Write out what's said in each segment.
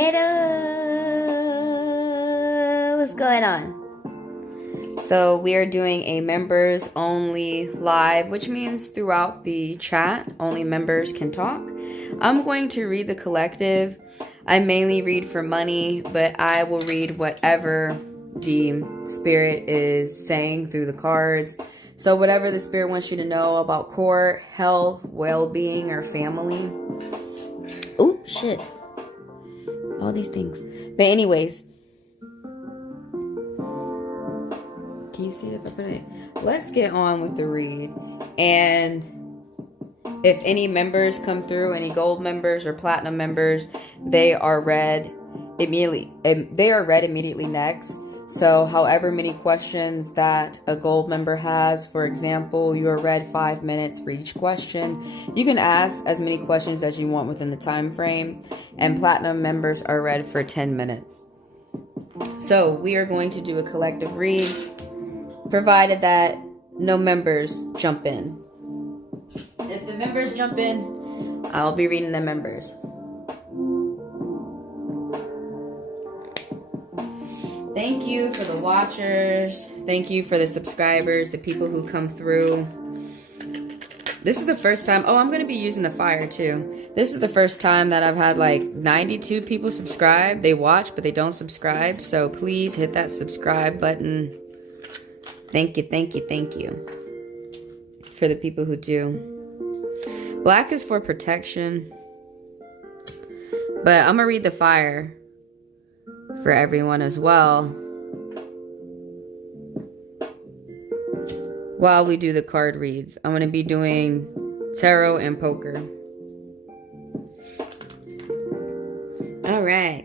Hello, what's going on? So we are doing a members only live, which means throughout the chat, only members can talk. I'm going to read the collective. I mainly read for money, but I will read whatever the spirit is saying through the cards. So whatever the spirit wants you to know about court, health, well-being, or family. Oh, shit. All these things. But anyways. Can you see if I put it? Let's get on with the read. And if any members come through, any gold members or platinum members, they are read immediately. They are read immediately next. So however many questions that a gold member has, for example, you are read 5 minutes for each question. You can ask as many questions as you want within the time frame. And platinum members are read for 10 minutes. So we are going to do a collective read, provided that no members jump in. If the members jump in, I'll be reading the members. Thank you for the watchers. Thank you for the subscribers, the people who come through. This is the first time. Oh, I'm going to be using the fire too. This is the first time that I've had like 92 people subscribe. They watch, but they don't subscribe. So please hit that subscribe button. Thank you, thank you, thank you. For the people who do. Black is for protection. But I'm going to read the fire for everyone as well, while we do the card reads. I'm going to be doing tarot and poker. All right,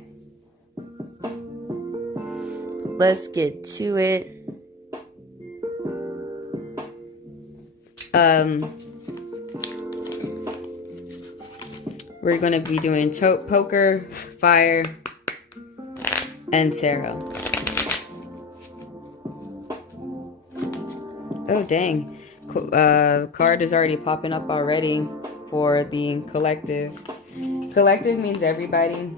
let's get to it. We're going to be doing poker, fire, and tarot. Oh, dang. Card is already popping up already for the collective. Collective means everybody.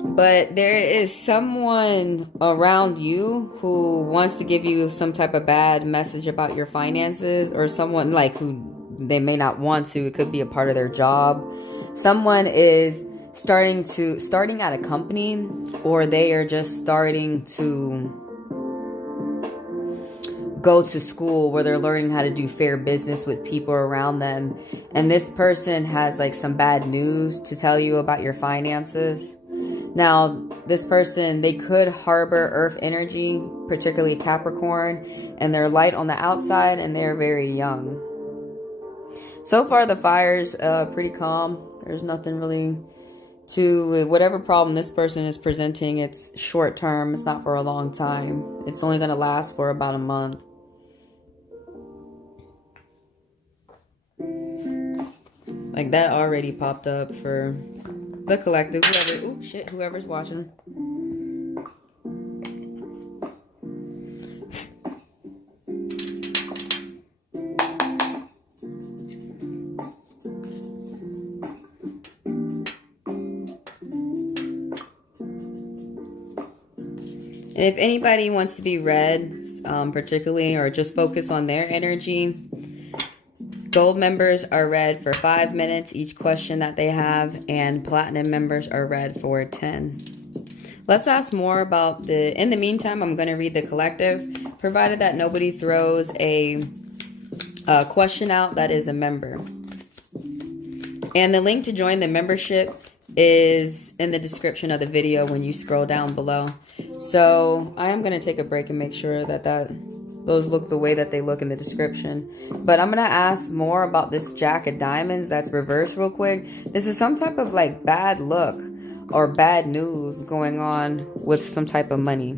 But there is someone around you who wants to give you some type of bad message about your finances, or someone like who they may not want to. It could be a part of their job. Someone is starting at a company, or they are just starting to go to school where they're learning how to do fair business with people around them. And this person has like some bad news to tell you about your finances. Now, this person, they could harbor earth energy, particularly Capricorn, and they're light on the outside and they're very young. So far, the fire's pretty calm. There's nothing really to whatever problem this person is presenting. It's short term. It's not for a long time. It's only going to last for about a month. Like that already popped up for the collective. Whoever's watching. And if anybody wants to be read, particularly, or just focus on their energy, gold members are read for 5 minutes, each question that they have, and platinum members are read for 10. Let's ask more about in the meantime, I'm going to read the collective, provided that nobody throws a question out that is a member. And the link to join the membership is in the description of the video when you scroll down below. So I am going to take a break and make sure that those look the way that they look in the description. But I'm going to ask more about this Jack of Diamonds that's reversed real quick. This is some type of like bad luck or bad news going on with some type of money.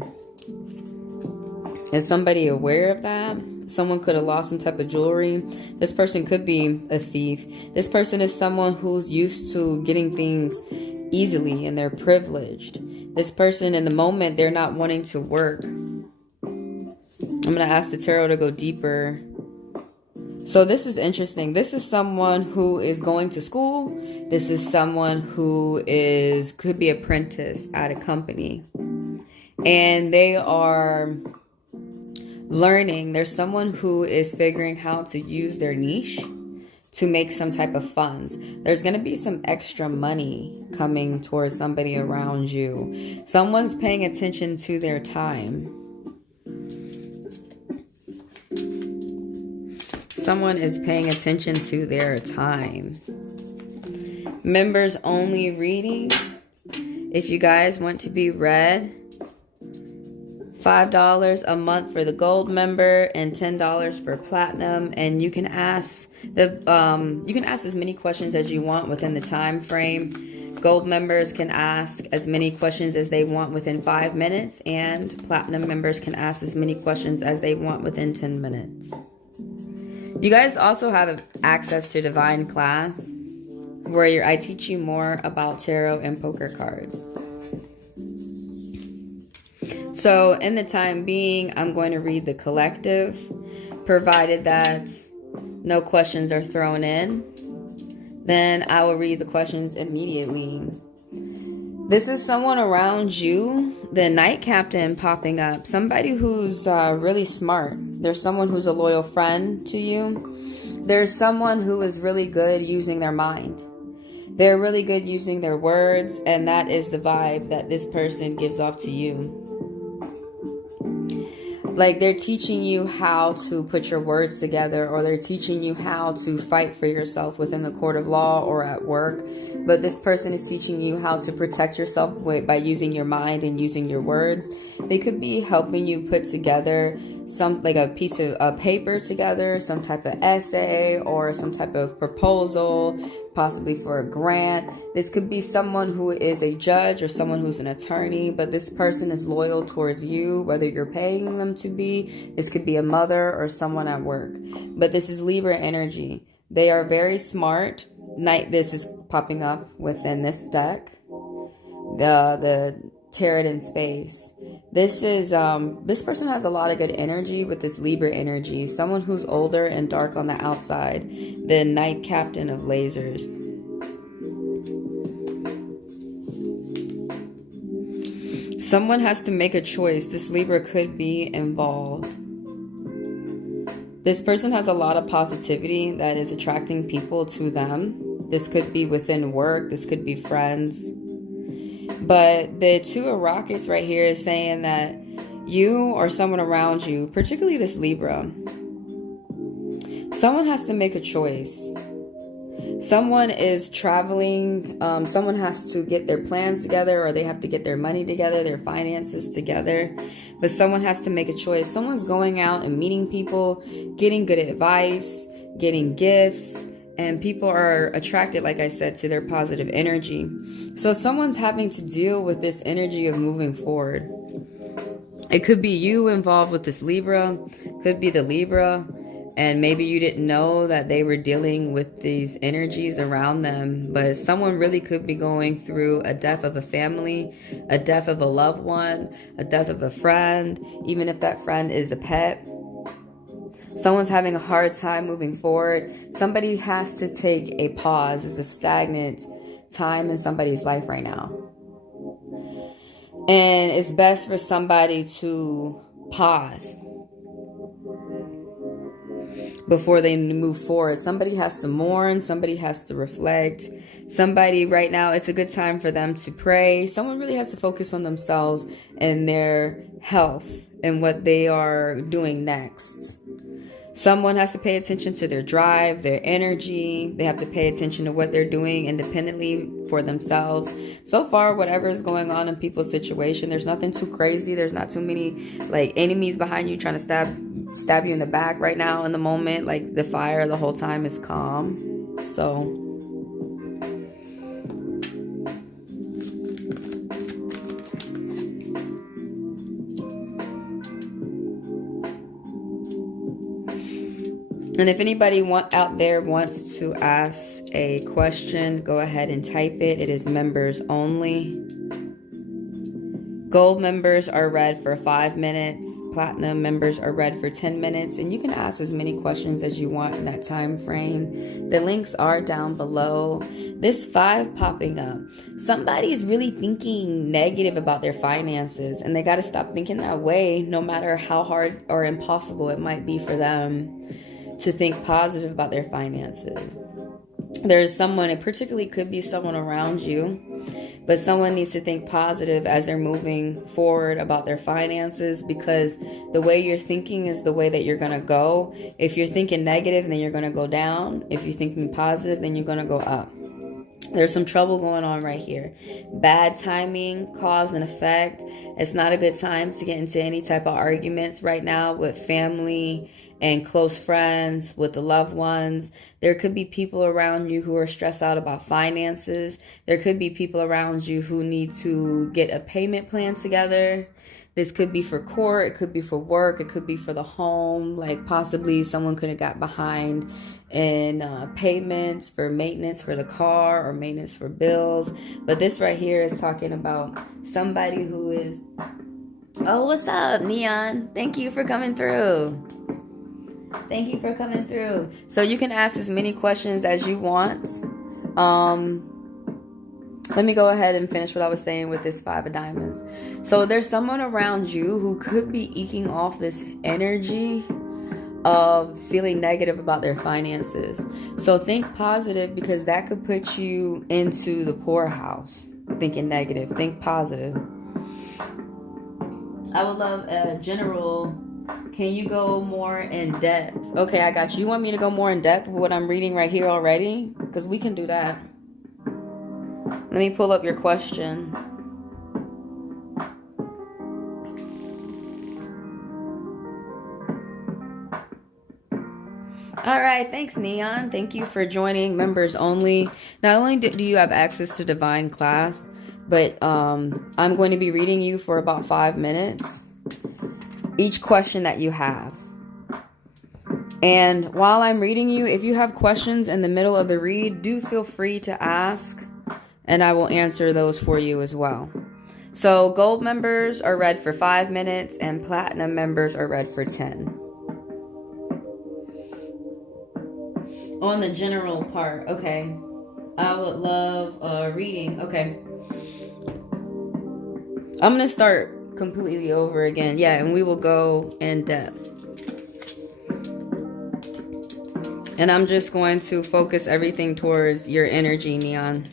Is somebody aware of that? Someone could have lost some type of jewelry. This person could be a thief. This person is someone who's used to getting things easily and they're privileged. This person in the moment, they're not wanting to work. I'm going to ask the tarot to go deeper. So this is interesting. This is someone who is going to school. This is someone who could be apprentice at a company. And they are learning. There's someone who is figuring how to use their niche to make some type of funds. There's going to be some extra money coming towards somebody around you. Someone's paying attention to their time. Someone is paying attention to their time. Members only reading. If you guys want to be read, $5 a month for the gold member and $10 for platinum. And you can ask as many questions as you want within the time frame. Gold members can ask as many questions as they want within 5 minutes, and platinum members can ask as many questions as they want within 10 minutes. You guys also have access to Divine class where I teach you more about tarot and poker cards. So in the time being, I'm going to read the collective, provided that no questions are thrown in. Then I will read the questions immediately. This is someone around you, the Knight Captain popping up. Somebody who's really smart. There's someone who's a loyal friend to you. There's someone who is really good using their mind. They're really good using their words, and that is the vibe that this person gives off to you. Like they're teaching you how to put your words together, or they're teaching you how to fight for yourself within the court of law or at work. But this person is teaching you how to protect yourself by using your mind and using your words. They could be helping you put together like a piece of paper together, some type of essay or some type of proposal, possibly for a grant. This could be someone who is a judge or someone who's an attorney, but this person is loyal towards you, whether you're paying them to be. This could be a mother or someone at work. But this is Libra energy. They are very smart. This is popping up within this deck. The Tarot in Space. This person has a lot of good energy with this Libra energy. Someone who's older and dark on the outside. The Knight Captain of Lasers. Someone has to make a choice. This Libra could be involved. This person has a lot of positivity that is attracting people to them. This could be within work. This could be friends. But the Two of Rockets right here is saying that you or someone around you, particularly this Libra, someone has to make a choice. Someone is traveling. Someone has to get their plans together, or they have to get their money together, their finances together. But someone has to make a choice. Someone's going out and meeting people, getting good advice, getting gifts. And people are attracted, like I said, to their positive energy. So someone's having to deal with this energy of moving forward. It could be you involved with this Libra. Could be the Libra. And maybe you didn't know that they were dealing with these energies around them. But someone really could be going through a death of a family, a death of a loved one, a death of a friend, even if that friend is a pet. Someone's having a hard time moving forward. Somebody has to take a pause. It's a stagnant time in somebody's life right now. And it's best for somebody to pause before they move forward. Somebody has to mourn. Somebody has to reflect. Somebody right now, it's a good time for them to pray. Someone really has to focus on themselves and their health and what they are doing next. Someone has to pay attention to their drive, their energy. They have to pay attention to what they're doing independently for themselves. So far, whatever is going on in people's situation, there's nothing too crazy. There's not too many like enemies behind you trying to stab you in the back right now in the moment. Like the fire the whole time is calm. So and if anybody out there wants to ask a question, go ahead and type it. It is members only. Gold members are read for 5 minutes. Platinum members are read for 10 minutes, and you can ask as many questions as you want in that time frame. The links are down below. This 5 popping up. Somebody's really thinking negative about their finances, and they got to stop thinking that way, no matter how hard or impossible it might be for them to think positive about their finances. There's someone, it particularly could be someone around you, but someone needs to think positive as they're moving forward about their finances, because the way you're thinking is the way that you're going to go. If you're thinking negative, then you're going to go down. If you're thinking positive, then you're going to go up. There's some trouble going on right here. Bad timing, cause and effect. It's not a good time to get into any type of arguments right now with family and close friends, with the loved ones. There could be people around you who are stressed out about finances. There could be people around you who need to get a payment plan together. This could be for court, it could be for work, it could be for the home. Like possibly someone could have got behind in payments for maintenance for the car or maintenance for bills. But this right here is talking about somebody who is... Oh, what's up, Neon? Thank you for coming through. Thank you for coming through. So you can ask as many questions as you want. Let me go ahead and finish what I was saying with this 5 of diamonds. So there's someone around you who could be eking off this energy of feeling negative about their finances. So think positive, because that could put you into the poorhouse. Thinking negative. Think positive. I would love a general... Can you go more in depth? Okay, I got you. You want me to go more in depth with what I'm reading right here already? Because we can do that. Let me pull up your question. All right, thanks, Neon. Thank you for joining members only. Not only do you have access to Divine class, but I'm going to be reading you for about 5 minutes. Each question that you have. And while I'm reading you, if you have questions in the middle of the read, do feel free to ask, and I will answer those for you as well. So gold members are read for 5 minutes, and platinum members are read for 10. On the general part, okay. I would love reading. Okay. I'm going to start completely over again. Yeah, and we will go in depth. And I'm just going to focus everything towards your energy, Neon.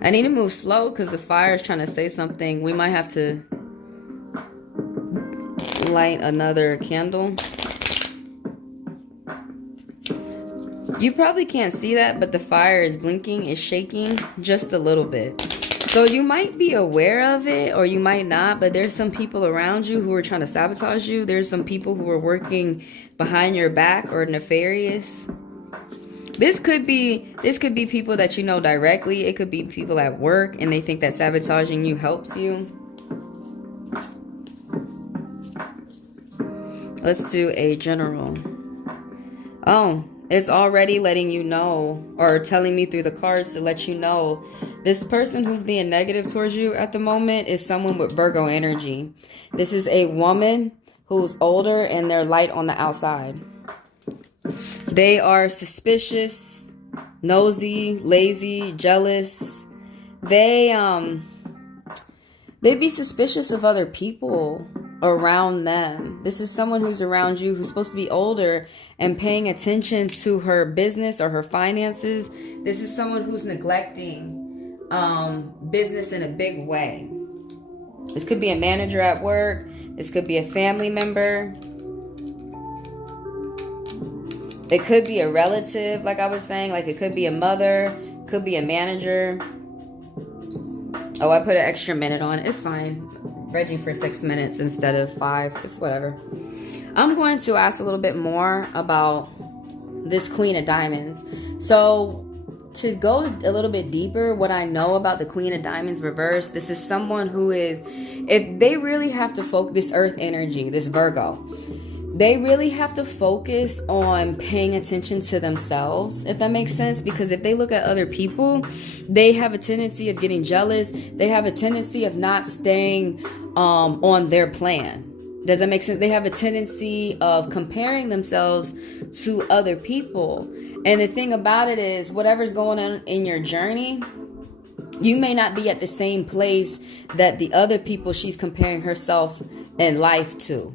I need to move slow because the fire is trying to say something. We might have to light another candle. You probably can't see that, but the fire is blinking, is shaking just a little bit. So you might be aware of it or you might not, but there's some people around you who are trying to sabotage you. There's some people who are working behind your back or nefarious. This could be people that you know directly. It could be people at work and they think that sabotaging you helps you. Let's do a general. Oh, it's already letting you know, or telling me through the cards to let you know, this person who's being negative towards you at the moment is someone with Virgo energy. This is a woman who's older and they're light on the outside. They are suspicious, nosy, lazy, jealous. They'd be suspicious of other people around them. This is someone who's around you who's supposed to be older and paying attention to her business or her finances. This is someone who's neglecting business in a big way. This could be a manager at work. This could be a family member. It could be a relative, like I was saying. Like it could be a mother, could be a manager. Oh, I put an extra minute on. It's fine. Read you for 6 minutes instead of 5. It's whatever. I'm going to ask a little bit more about this Queen of Diamonds. So to go a little bit deeper, what I know about the Queen of Diamonds reverse, this is someone who is, if they really have to focus, this earth energy, this Virgo, they really have to focus on paying attention to themselves, if that makes sense. Because if they look at other people, they have a tendency of getting jealous. They have a tendency of not staying on their plan. Does that make sense? They have a tendency of comparing themselves to other people. And the thing about it is, whatever's going on in your journey, you may not be at the same place that the other people she's comparing herself in life to,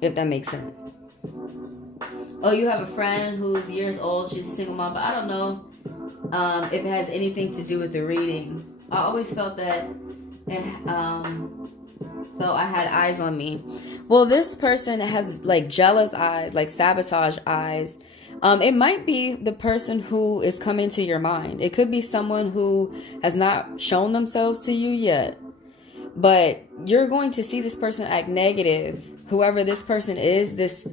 if that makes sense. Oh, you have a friend who's years old. She's a single mom, but I don't know if it has anything to do with the reading. I always felt that I had eyes on me. Well, this person has like jealous eyes, like sabotage eyes. It might be the person who is coming to your mind. It could be someone who has not shown themselves to you yet, but you're going to see this person act negative. Whoever this person is, this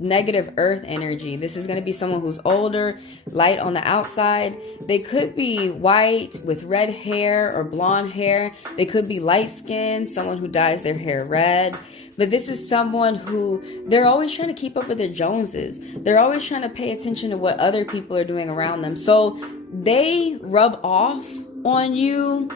negative earth energy. This is going to be someone who's older, light on the outside. They could be white with red hair or blonde hair. They could be light skinned, someone who dyes their hair red. But this is someone who, they're always trying to keep up with the Joneses. They're always trying to pay attention to what other people are doing around them. So they rub off on you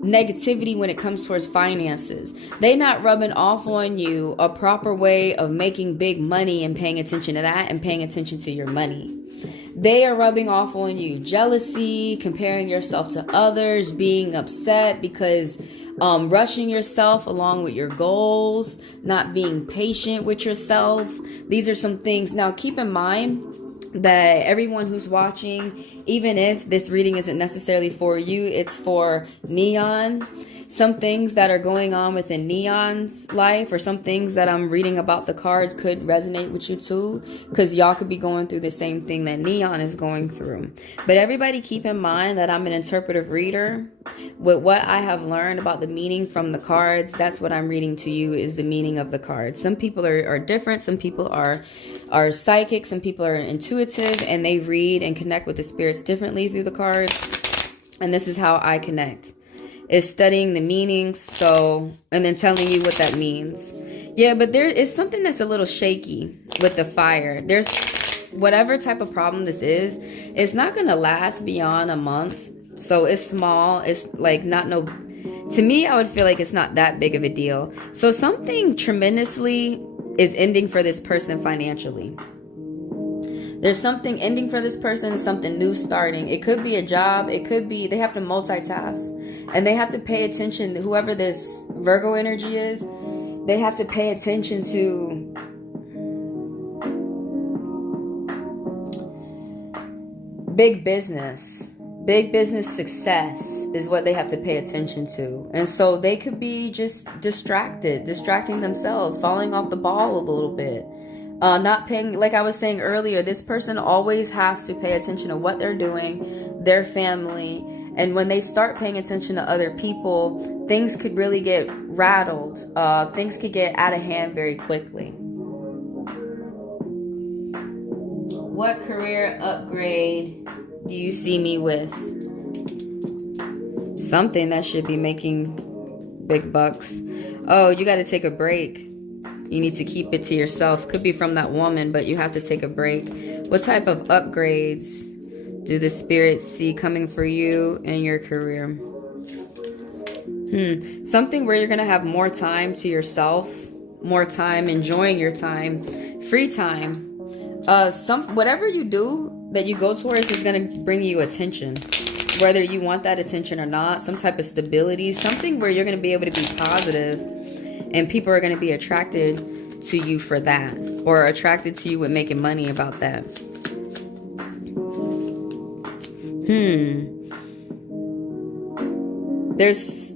negativity when it comes towards finances. They not rubbing off on you a proper way of making big money and paying attention to that and paying attention to your money. They are rubbing off on you jealousy, comparing yourself to others, being upset because rushing yourself along with your goals, not being patient with yourself. These are some things. Now keep in mind that everyone who's watching, even if this reading isn't necessarily for you, it's for Neon. Some things that are going on within Neon's life, or some things that I'm reading about the cards, could resonate with you too, because y'all could be going through the same thing that Neon is going through. But everybody keep in mind that I'm an interpretive reader. With what I have learned about the meaning from the cards, that's what I'm reading to you, is the meaning of the cards. Some people are different. Some people are psychic. Some people are intuitive, and they read and connect with the spirits differently through the cards. And this is how I connect. Is studying the meanings, and then telling you what that means. Yeah, but there is something that's a little shaky with the fire. There's whatever type of problem this is, it's not going to last beyond a month. So it's small. It's like to me, I would feel like it's not that big of a deal. So something tremendously is ending for this person financially. There's something ending for this person, something new starting. It could be a job. It could be, they have to multitask. And they have to pay attention, whoever this Virgo energy is, they have to pay attention to big business. Big business success is what they have to pay attention to. And so they could be just distracting themselves, falling off the ball a little bit. Not paying, like I was saying earlier, this person always has to pay attention to what they're doing, their family. And when they start paying attention to other people, things could really get rattled. Things could get out of hand very quickly. What career upgrade do you see me with? Something that should be making big bucks. Oh, you got to take a break. You need to keep it to yourself. Could be from that woman, but you have to take a break. What type of upgrades do the spirits see coming for you in your career? Something where you're going to have more time to yourself, more time enjoying your time, free time. Whatever you do that you go towards is going to bring you attention, whether you want that attention or not. Some type of stability, something where you're going to be able to be positive. And people are going to be attracted to you for that. Or attracted to you with making money about that.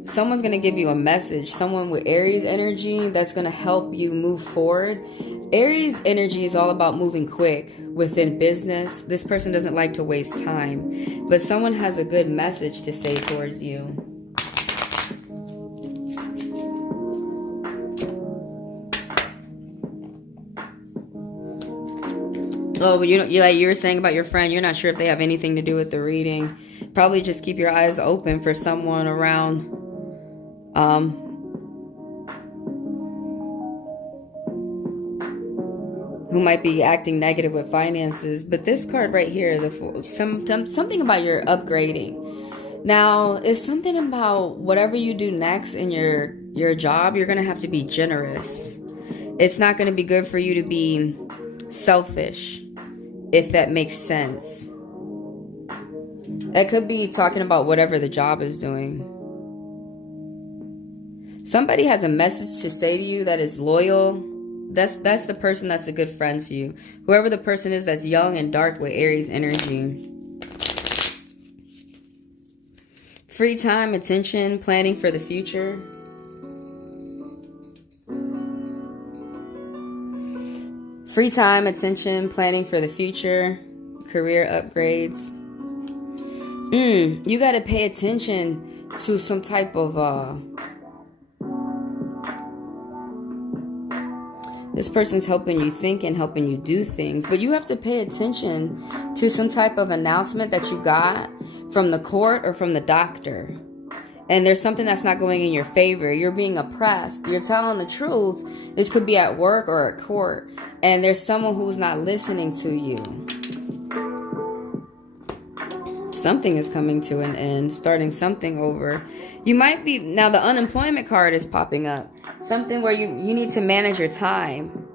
Someone's going to give you a message. Someone with Aries energy that's going to help you move forward. Aries energy is all about moving quick within business. This person doesn't like to waste time. But someone has a good message to say towards you. Oh, but you were saying about your friend, you're not sure if they have anything to do with the reading. Probably just keep your eyes open for someone around. who might be acting negative with finances. But this card right here, something about your upgrading. Now, it's something about whatever you do next in your job, you're going to have to be generous. It's not going to be good for you to be selfish, if that makes sense. It could be talking about whatever the job is doing. Somebody has a message to say to you that is loyal. That's the person that's a good friend to you. Whoever the person is that's young and dark with Aries energy. Free time, attention, planning for the future. Free time, attention, planning for the future. Career upgrades. You got to pay attention to some type of... this person's helping you think and helping you do things. But you have to pay attention to some type of announcement that you got from the court or from the doctor. And there's something that's not going in your favor. You're being oppressed. You're telling the truth. This could be at work or at court. And there's someone who's not listening to you. Something is coming to an end. Starting something over. You might be... Now the unemployment card is popping up. Something where you need to manage your time.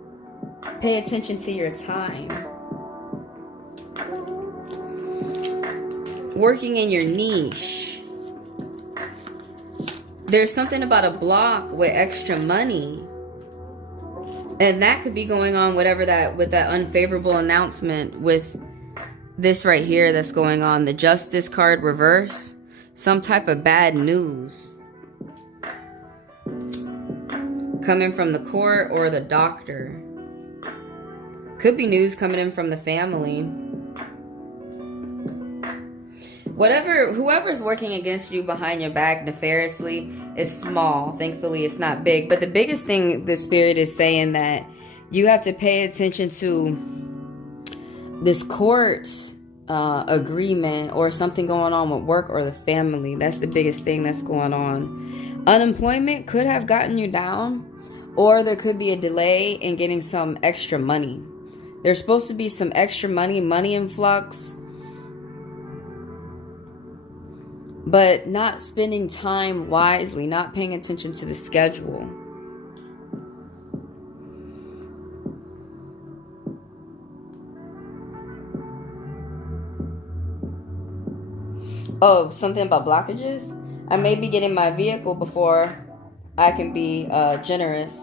Pay attention to your time. Working in your niche. There's something about a block with extra money. And that could be going on with that unfavorable announcement with this right here that's going on. The Justice card reverse. Some type of bad news. Coming from the court or the doctor. Could be news coming in from the family. Whoever's working against you behind your back nefariously is small. Thankfully, it's not big. But the biggest thing the Spirit is saying that you have to pay attention to this court agreement or something going on with work or the family. That's the biggest thing that's going on. Unemployment could have gotten you down, or there could be a delay in getting some extra money. There's supposed to be some extra money influx. But not spending time wisely, not paying attention to the schedule. Oh, something about blockages? I may be getting my vehicle before I can be generous.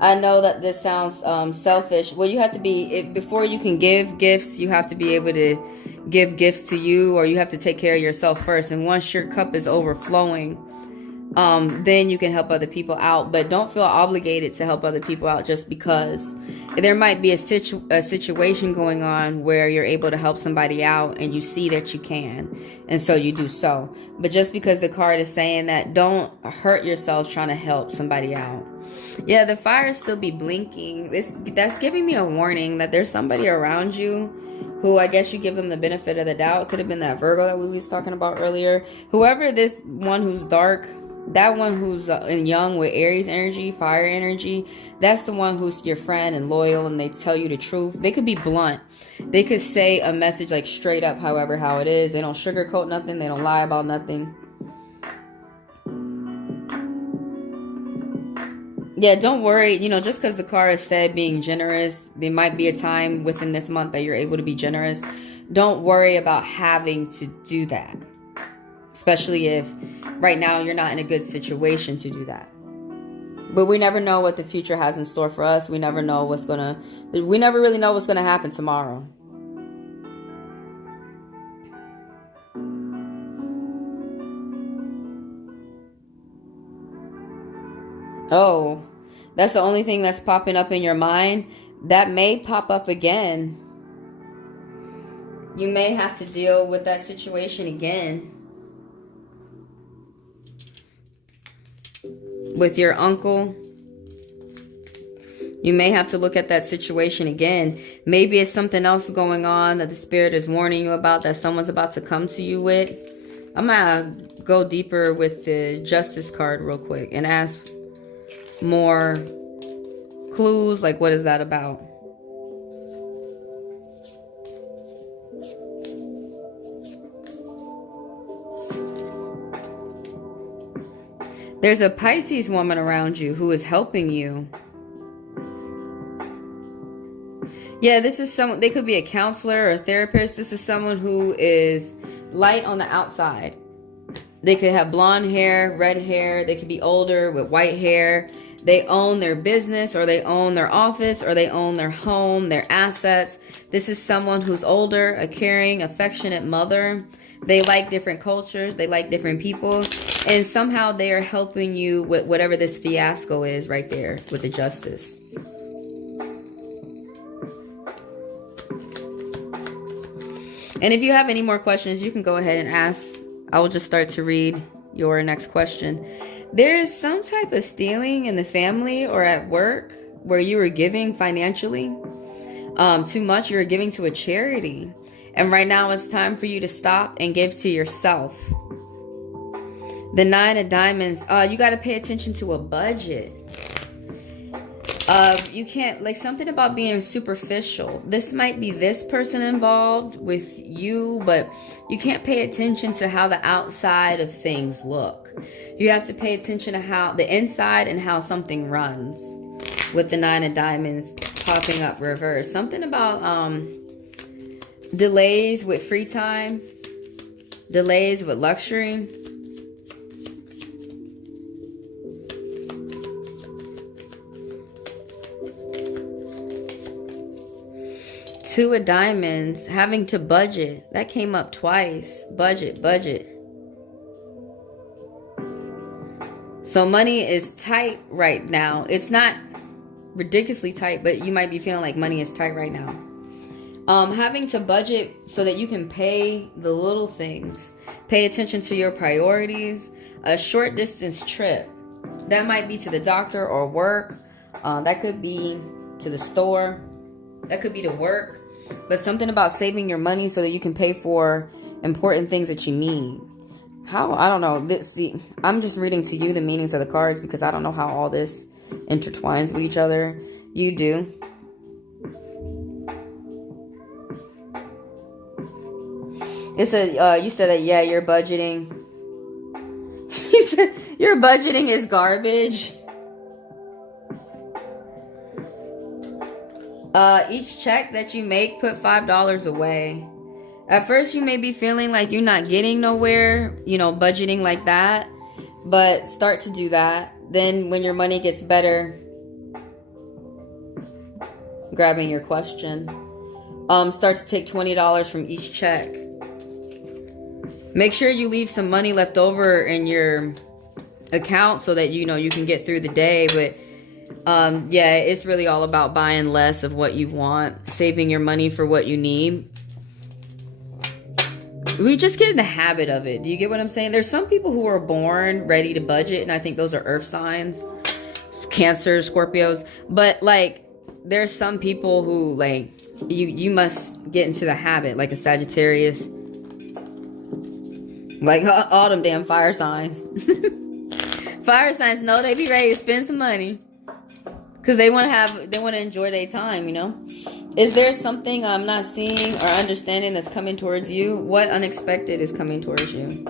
I know that this sounds selfish. Well, you have to be... before you can give gifts, you have to be able to give gifts to you, or you have to take care of yourself first. And once your cup is overflowing, then you can help other people out. But don't feel obligated to help other people out just because. There might be a situation going on where you're able to help somebody out and you see that you can, and so you do so. But just because the card is saying that, don't hurt yourself trying to help somebody out. Yeah, the fire still be blinking. That's giving me a warning that there's somebody around you who, I guess you give them the benefit of the doubt. Could have been that Virgo that we was talking about earlier. Whoever this one who's dark, that one who's young with Aries energy, fire energy, that's the one who's your friend and loyal, and they tell you the truth. They could be blunt. They could say a message like straight up, however, how it is. They don't sugarcoat nothing. They don't lie about nothing. Yeah, don't worry. Just because the card said being generous, there might be a time within this month that you're able to be generous. Don't worry about having to do that. Especially if right now you're not in a good situation to do that. But we never know what the future has in store for us. We never know we never really know what's going to happen tomorrow. Oh, that's the only thing that's popping up in your mind. That may pop up again. You may have to deal with that situation again. With your uncle. You may have to look at that situation again. Maybe it's something else going on that the Spirit is warning you about, that someone's about to come to you with. I'm going to go deeper with the Justice card real quick and ask more clues. Like, what is that about? There's a Pisces woman around you who is helping you. Yeah, this is someone, they could be a counselor or a therapist. This is someone who is light on the outside. They could have blonde hair, red hair. They could be older with white hair. They own their business, or they own their office, or they own their home, their assets. This is someone who's older, a caring, affectionate mother. They like different cultures. They like different people. And somehow they are helping you with whatever this fiasco is right there with the justice. And if you have any more questions, you can go ahead and ask. I will just start to read your next question. There's some type of stealing in the family or at work where you were giving financially. Too much, you're giving to a charity. And right now it's time for you to stop and give to yourself. The 9 of Diamonds, you got to pay attention to a budget. You can't, like, something about being superficial. This might be this person involved with you, but you can't pay attention to how the outside of things look. You have to pay attention to how the inside and how something runs. With the 9 of Diamonds popping up reverse. Something about delays with free time. Delays with luxury. Two of Diamonds, having to budget. That came up twice. Budget. So money is tight right now. It's not ridiculously tight, but you might be feeling like money is tight right now. Having to budget so that you can pay the little things. Pay attention to your priorities. A short distance trip. That might be to the doctor or work. That could be to the store. That could be to work. But something about saving your money so that you can pay for important things that you need. How? I don't know. See, I'm just reading to you the meanings of the cards because I don't know how all this intertwines with each other. You do. It's a, you said that, yeah, you're budgeting. You said your budgeting is garbage. Each check that you make, put $5 away. At first, you may be feeling like you're not getting nowhere, you know, budgeting like that. But start to do that. Then when your money gets better, grabbing your question. Start to take $20 from each check. Make sure you leave some money left over in your account so that, you know, you can get through the day. But yeah, it's really all about buying less of what you want, saving your money for what you need. We just get in the habit of it. Do you get what I'm saying? There's some people who are born ready to budget, and I think those are earth signs, Cancer, Scorpios. But like, there's some people who, like, you must get into the habit, like a Sagittarius, like all them damn fire signs. Fire signs know they be ready to spend some money. Because they want to enjoy their time, you know. Is there something I'm not seeing or understanding that's coming towards you? What unexpected is coming towards you?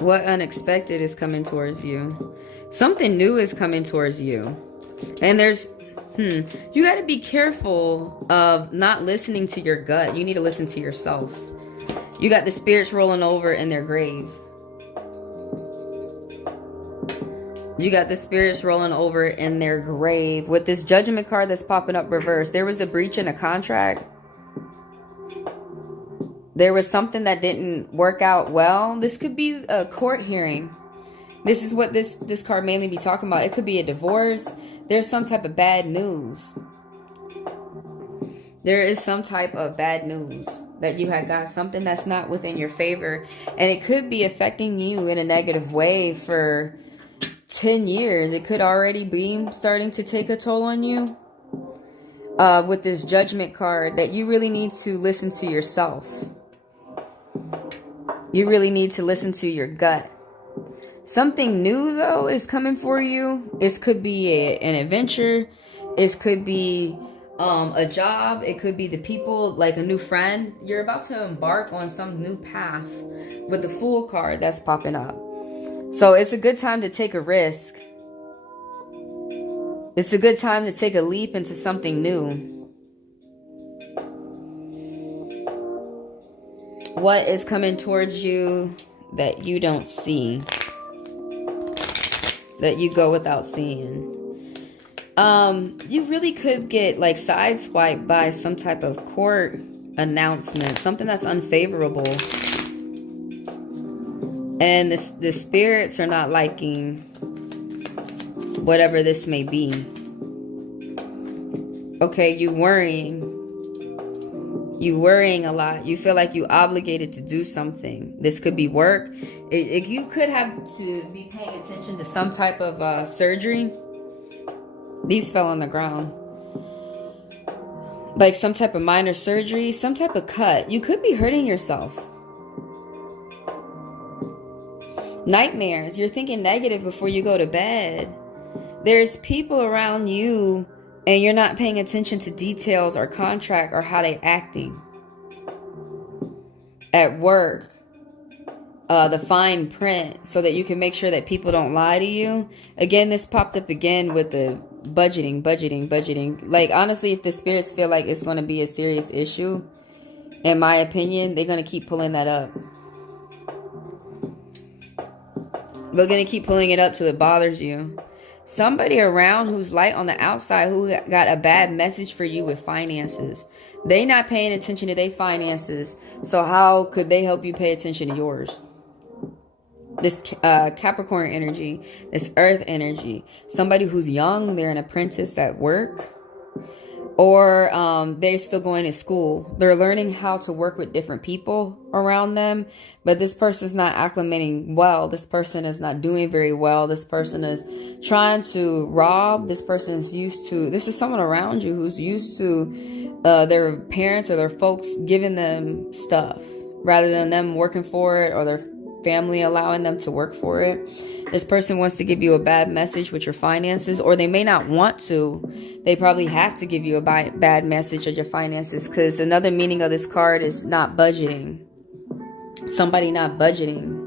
What unexpected is coming towards you? Something new is coming towards you. And there's, you got to be careful of not listening to your gut. You need to listen to yourself. You got the spirits rolling over in their grave. You got the spirits rolling over in their grave. With this Judgment card that's popping up reverse, there was a breach in a contract. There was something that didn't work out well. This could be a court hearing. This is what this card mainly be talking about. It could be a divorce. There's some type of bad news. There is some type of bad news that you had got something that's not within your favor. And it could be affecting you in a negative way for 10 years. It could already be starting to take a toll on you. With this Judgment card, that you really need to listen to yourself. You really need to listen to your gut. Something new, though, is coming for you. It could be an adventure. It could be a job. It could be the people, like a new friend. You're about to embark on some new path with the Fool card that's popping up. So it's a good time to take a risk. It's a good time to take a leap into something new. What is coming towards you that you don't see? That you go without seeing? You really could get like sideswiped by some type of court announcement, something that's unfavorable. And the spirits are not liking whatever this may be. Okay, you worrying a lot. You feel like you obligated to do something. This could be work. You could have to be paying attention to some type of surgery. These fell on the ground. Like some type of minor surgery, some type of cut. You could be hurting yourself. Nightmares. You're thinking negative before you go to bed. There's people around you and you're not paying attention to details or contract or how they acting. At work. The fine print so that you can make sure that people don't lie to you. Again, this popped up again with the budgeting. Like, honestly, if the spirits feel like it's going to be a serious issue, in my opinion, they're going to keep pulling that up. They're going to keep pulling it up till it bothers you. Somebody around who's light on the outside who got a bad message for you with finances. They not paying attention to their finances. So how could they help you pay attention to yours? This Capricorn energy, this earth energy. Somebody who's young, they're an apprentice at work. Or they're still going to school. They're learning how to work with different people around them. But this person's not acclimating well. This person is not doing very well. This person is trying to rob. This person is used to... This is someone around you who's used to their parents or their folks giving them stuff. Rather than them working for it or their family allowing them to work for it. This person wants to give you a bad message with your finances, or they may not want to. They probably have to give you a bad message of your finances, because another meaning of this card is not budgeting. Somebody not budgeting.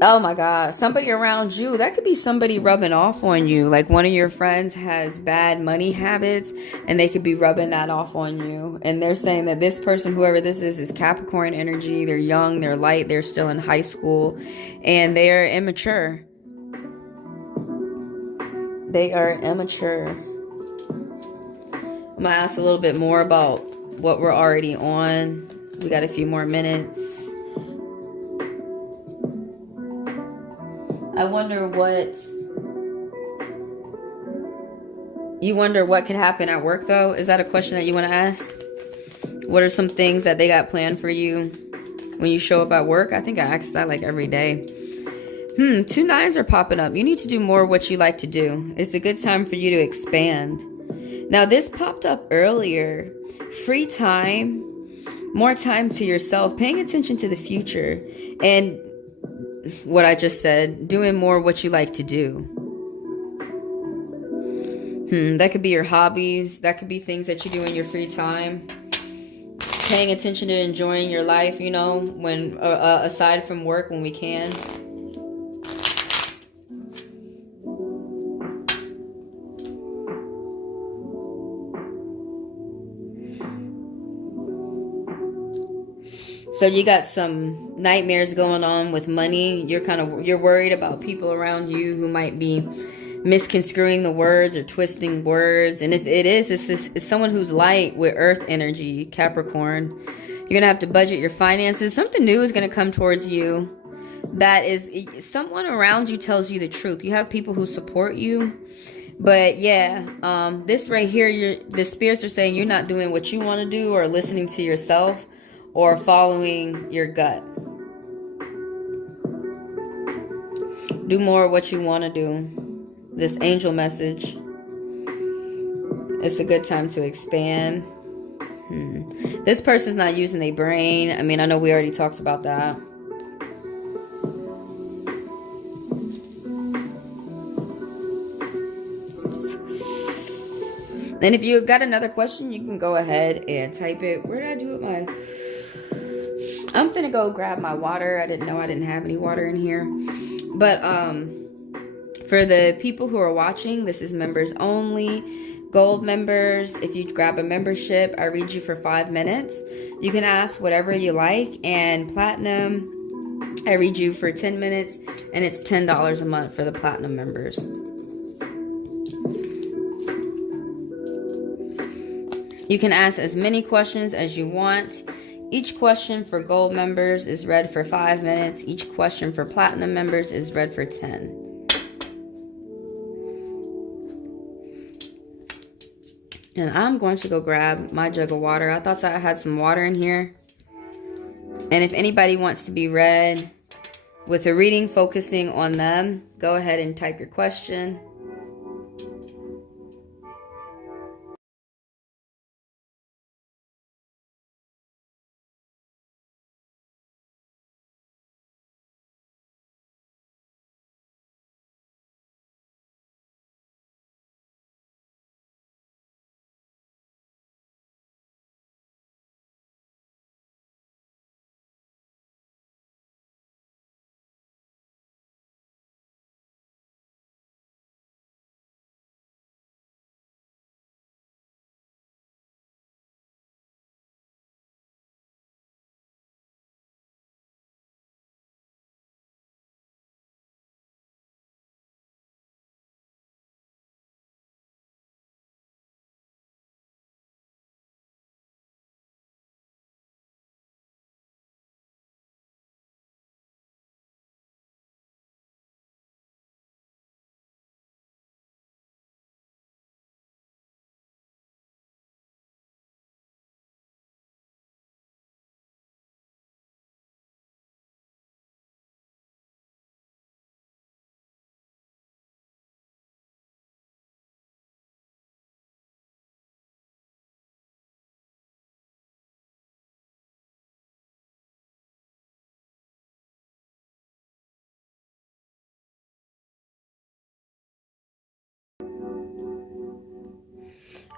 Oh my God. Somebody around you. That could be somebody rubbing off on you. Like one of your friends has bad money habits and they could be rubbing that off on you. And they're saying that this person, whoever this is Capricorn energy. They're young, they're light, they're still in high school, and they're immature. They are immature. I'm going to ask a little bit more about what we're already on. We got a few more minutes. I wonder what... You wonder what could happen at work, though? Is that a question that you want to ask? What are some things that they got planned for you when you show up at work? I think I ask that like every day. 2 9s are popping up. You need to do more of what you like to do. It's a good time for you to expand. Now, this popped up earlier. Free time. More time to yourself. Paying attention to the future. And what I just said, doing more what you like to do. That could be your hobbies. That could be things that you do in your free time. Paying attention to enjoying your life, you know, when aside from work, when we can. So you got some nightmares going on with money. You're worried about people around you who might be misconstruing the words or twisting words. And if it is, it's someone who's light with earth energy, Capricorn. You're going to have to budget your finances. Something new is going to come towards you. That is, someone around you tells you the truth. You have people who support you. But yeah, this right here, the spirits are saying you're not doing what you want to do or listening to yourself. Or following your gut. Do more of what you want to do. This angel message. It's a good time to expand. This person's not using their brain. I mean, I know we already talked about that. And if you got another question, you can go ahead and type it. Where did I do it? I'm finna go grab my water. I didn't know I didn't have any water in here. But for the people who are watching, this is members only. Gold members, if you grab a membership, I read you for 5 minutes. You can ask whatever you like. And platinum, I read you for 10 minutes. And it's $10 a month for the platinum members. You can ask as many questions as you want. Each question for gold members is read for 5 minutes. Each question for platinum members is read for 10. And I'm going to go grab my jug of water. I thought I had some water in here. And if anybody wants to be read with a reading focusing on them, go ahead and type your question.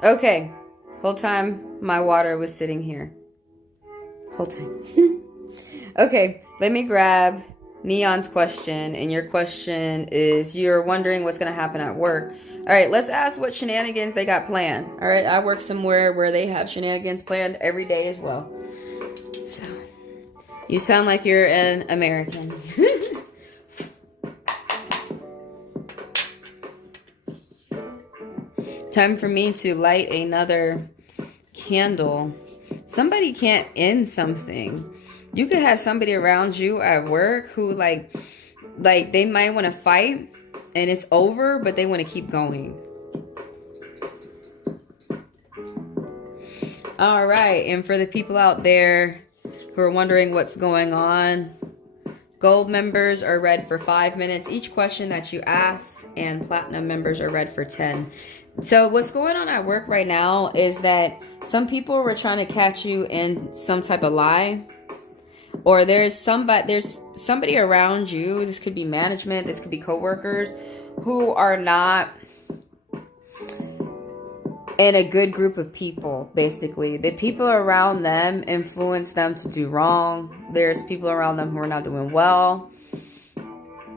Okay, whole time my water was sitting here. Whole time. Okay, let me grab Neon's question. And your question is, you're wondering what's going to happen at work. All right, let's ask what shenanigans they got planned. All right, I work somewhere where they have shenanigans planned every day as well. So, you sound like you're an American. Time for me to light another candle. Somebody can't end something. You could have somebody around you at work who like they might want to fight and it's over, but they want to keep going. All right, and for the people out there who are wondering what's going on, gold members are read for 5 minutes each question that you ask, and platinum members are read for 10. So what's going on at work right now is that some people were trying to catch you in some type of lie, or there's somebody around you. This could be management, this could be coworkers who are not in a good group of people. Basically, the people around them influence them to do wrong. There's people around them who are not doing well.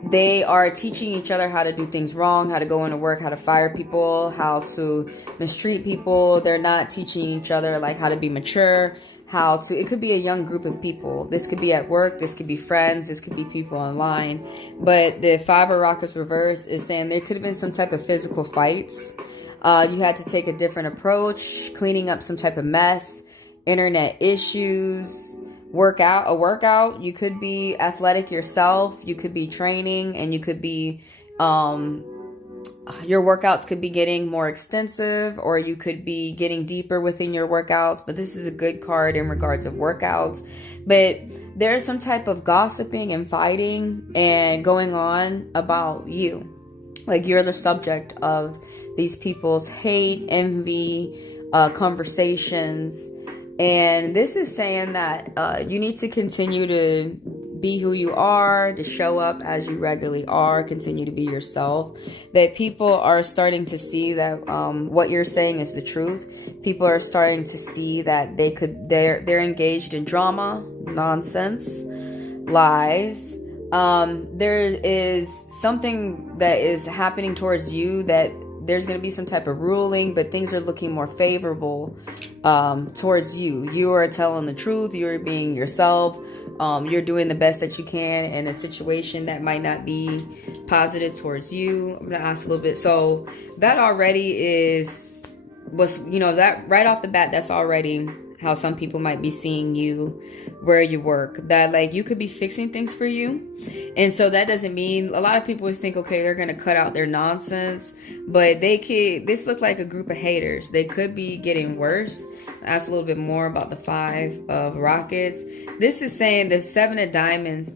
They are teaching each other how to do things wrong, how to go into work, how to fire people, how to mistreat people. They're not teaching each other like how to be mature, it could be a young group of people. This could be at work, this could be friends, this could be people online. But the Five of Rockets reverse is saying there could have been some type of physical fights. You had to take a different approach, cleaning up some type of mess, internet issues, a workout. You could be athletic yourself, you could be training, and you could be your workouts could be getting more extensive, or you could be getting deeper within your workouts. But this is a good card in regards of workouts. But there's some type of gossiping and fighting and going on about you, like you're the subject of these people's hate, envy, conversations. And this is saying that you need to continue to be who you are, to show up as you regularly are, continue to be yourself. That people are starting to see that what you're saying is the truth. People are starting to see that they're engaged in drama, nonsense, lies. There is something that is happening towards you, that there's going to be some type of ruling, but things are looking more favorable towards you. You are telling the truth. You're being yourself. You're doing the best that you can in a situation that might not be positive towards you. I'm going to ask a little bit. So that already that right off the bat, that's already how some people might be seeing you where you work, that like you could be fixing things for you. And so that doesn't mean, a lot of people would think, okay, they're going to cut out their nonsense, but this look like a group of haters. They could be getting worse. Ask a little bit more about the 5 of Rockets. This is saying the 7 of Diamonds.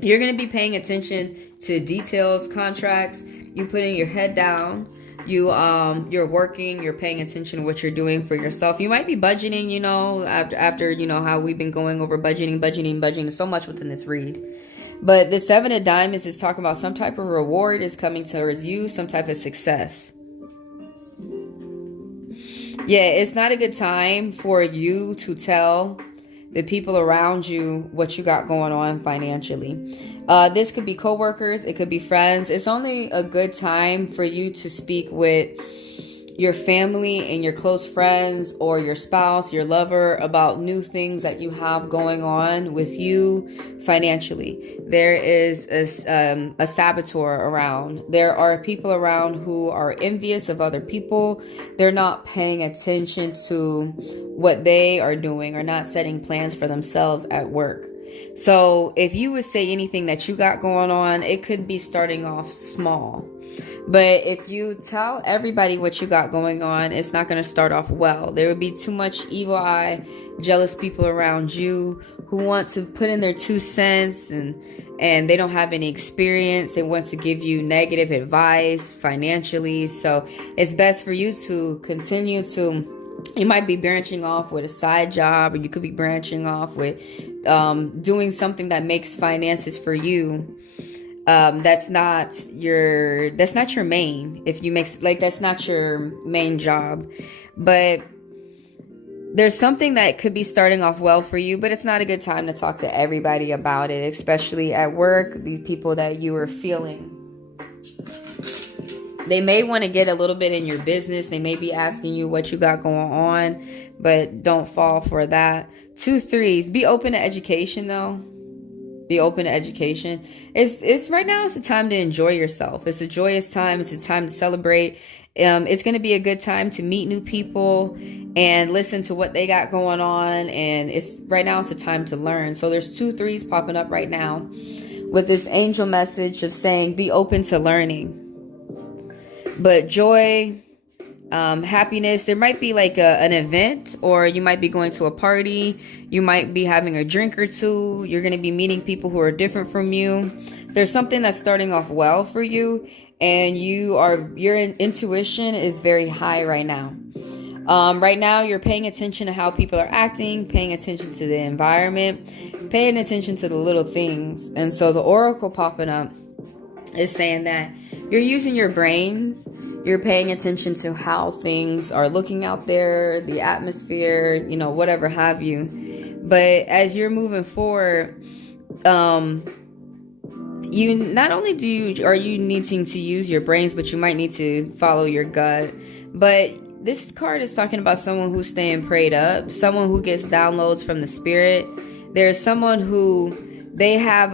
You're going to be paying attention to details, contracts. You putting your head down. You're working, you're paying attention to what you're doing for yourself. You might be budgeting, after how we've been going over budgeting so much within this read. But the 7 of Diamonds is talking about some type of reward is coming towards you, some type of success. Yeah, it's not a good time for you to tell the people around you what you got going on financially. This could be coworkers, it could be friends. It's only a good time for you to speak with your family and your close friends, or your spouse, your lover, about new things that you have going on with you financially. There is a saboteur around. There are people around who are envious of other people. They're not paying attention to what they are doing, or not setting plans for themselves at work. So if you would say anything that you got going on, it could be starting off small. But if you tell everybody what you got going on, it's not going to start off well. There would be too much evil eye, jealous people around you who want to put in their 2 cents and they don't have any experience. They want to give you negative advice financially. So it's best for you to continue to, you might be branching off with a side job, or you could be branching off with doing something that makes finances for you. That's not your main, that's not your main job. But there's something that could be starting off well for you, but it's not a good time to talk to everybody about it, especially at work. These people that you are feeling, they may want to get a little bit in your business. They may be asking you what you got going on, but don't fall for that. 2 threes. Be open to education, though. Be open to education. It's right now. It's a time to enjoy yourself. It's a joyous time. It's a time to celebrate. It's going to be a good time to meet new people and listen to what they got going on. And right now it's a time to learn. So there's 2 threes popping up right now with this angel message of saying, be open to learning. But joy, happiness, there might be like an event, or you might be going to a party. You might be having a drink or 2. You're going to be meeting people who are different from you. There's something that's starting off well for you, and your intuition is very high right now. Right now, you're paying attention to how people are acting, paying attention to the environment, paying attention to the little things. And so the oracle popping up is saying that you're using your brains. You're paying attention to how things are looking out there, the atmosphere, whatever have you. But as you're moving forward, you not only are you needing to use your brains, but you might need to follow your gut. But this card is talking about someone who's staying prayed up, someone who gets downloads from the spirit. There's someone who they have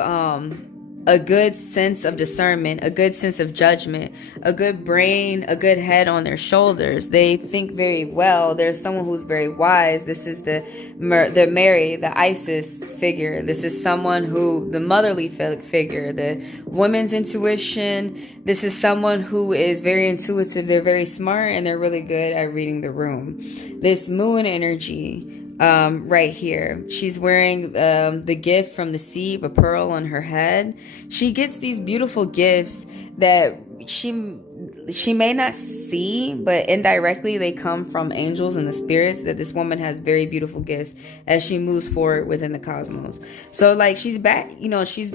a good sense of discernment, a good sense of judgment, a good brain, a good head on their shoulders. They think very well. There's someone who's very wise. This is the Mary, the Isis figure. This is someone who, the motherly figure, the woman's intuition. This is someone who is very intuitive. They're very smart, and they're really good at reading the room. This moon energy, right here. She's wearing the gift from the sea of a pearl on her head. She gets these beautiful gifts that she may not see, but indirectly they come from angels and the spirits, that this woman has very beautiful gifts as she moves forward within the cosmos. So like she's back, you know, she's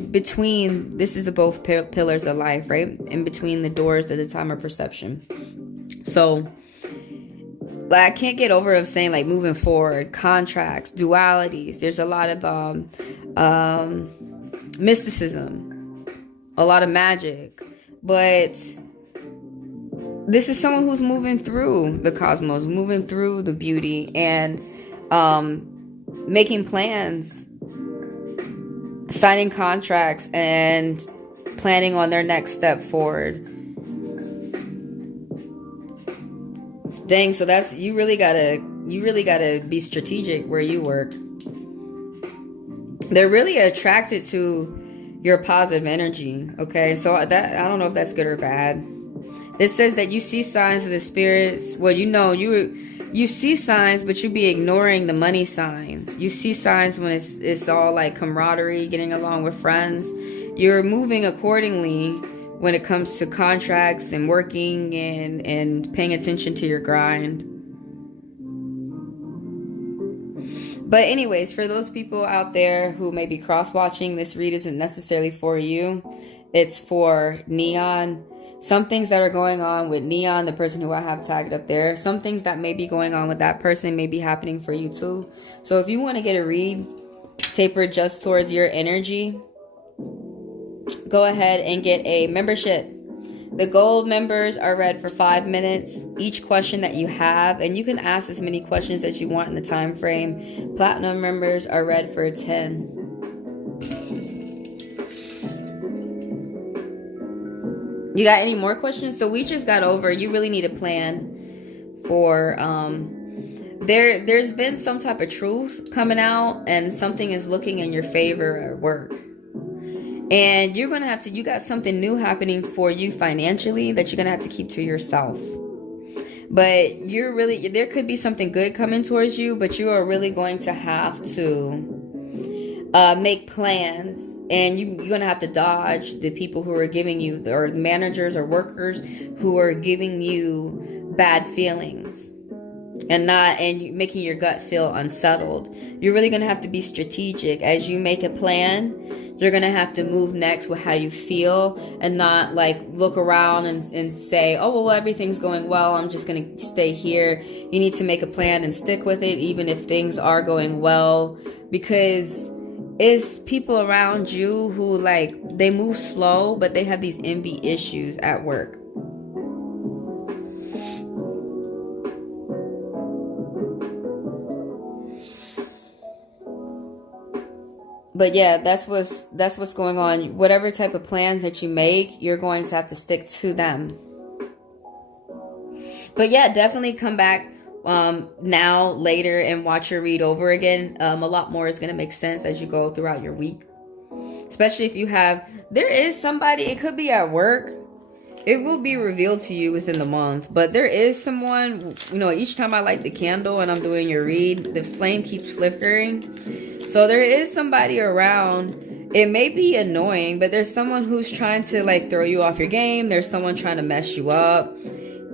between, this is the both pillars of life, right? In between the doors of the time of perception. So I can't get over of saying like moving forward, contracts, dualities. There's a lot of mysticism, a lot of magic, but this is someone who's moving through the cosmos, moving through the beauty, and making plans, signing contracts, and planning on their next step forward. Dang, so that's, you really gotta be strategic where you work. They're really attracted to your positive energy. Okay, so that, I don't know if that's good or bad. This says that you see signs of the spirits. Well, you know, you see signs, but you be ignoring the money signs. You see signs when it's all like camaraderie, getting along with friends. You're moving accordingly when it comes to contracts and working and paying attention to your grind. But anyways, for those people out there who may be cross-watching, this read isn't necessarily for you. It's for Neon. Some things that are going on with Neon, the person who I have tagged up there, some things that may be going on with that person may be happening for you too. So if you want to get a read, tapered just towards your energy, go ahead and get a membership. The gold members are read for 5 minutes. Each question that you have, and you can ask as many questions as you want in the time frame. Platinum members are read for 10. You got any more questions? So we just got over, you really need a plan for there's been some type of truth coming out, and something is looking in your favor at work. And you're going to have to, you got something new happening for you financially that you're going to have to keep to yourself. But you're really, there could be something good coming towards you, but you are really going to have to make plans. And you're going to have to dodge the people who are giving you, or managers or workers who are giving you bad feelings. And making your gut feel unsettled. You're really going to have to be strategic. As you make a plan, you're going to have to move next with how you feel, and not like look around and say, oh, well, everything's going well, I'm just going to stay here. You need to make a plan and stick with it, even if things are going well, because it's people around you who like, they move slow, but they have these envy issues at work. But yeah, that's what's going on. Whatever type of plans that you make, you're going to have to stick to them. But yeah, definitely come back now, later, and watch your read over again. A lot more is going to make sense as you go throughout your week. Especially if you have, there is somebody, it could be at work. It will be revealed to you within the month. But there is someone, you know, each time I light the candle and I'm doing your read, the flame keeps flickering. So there is somebody around. It may be annoying, but there's someone who's trying to like throw you off your game. There's someone trying to mess you up.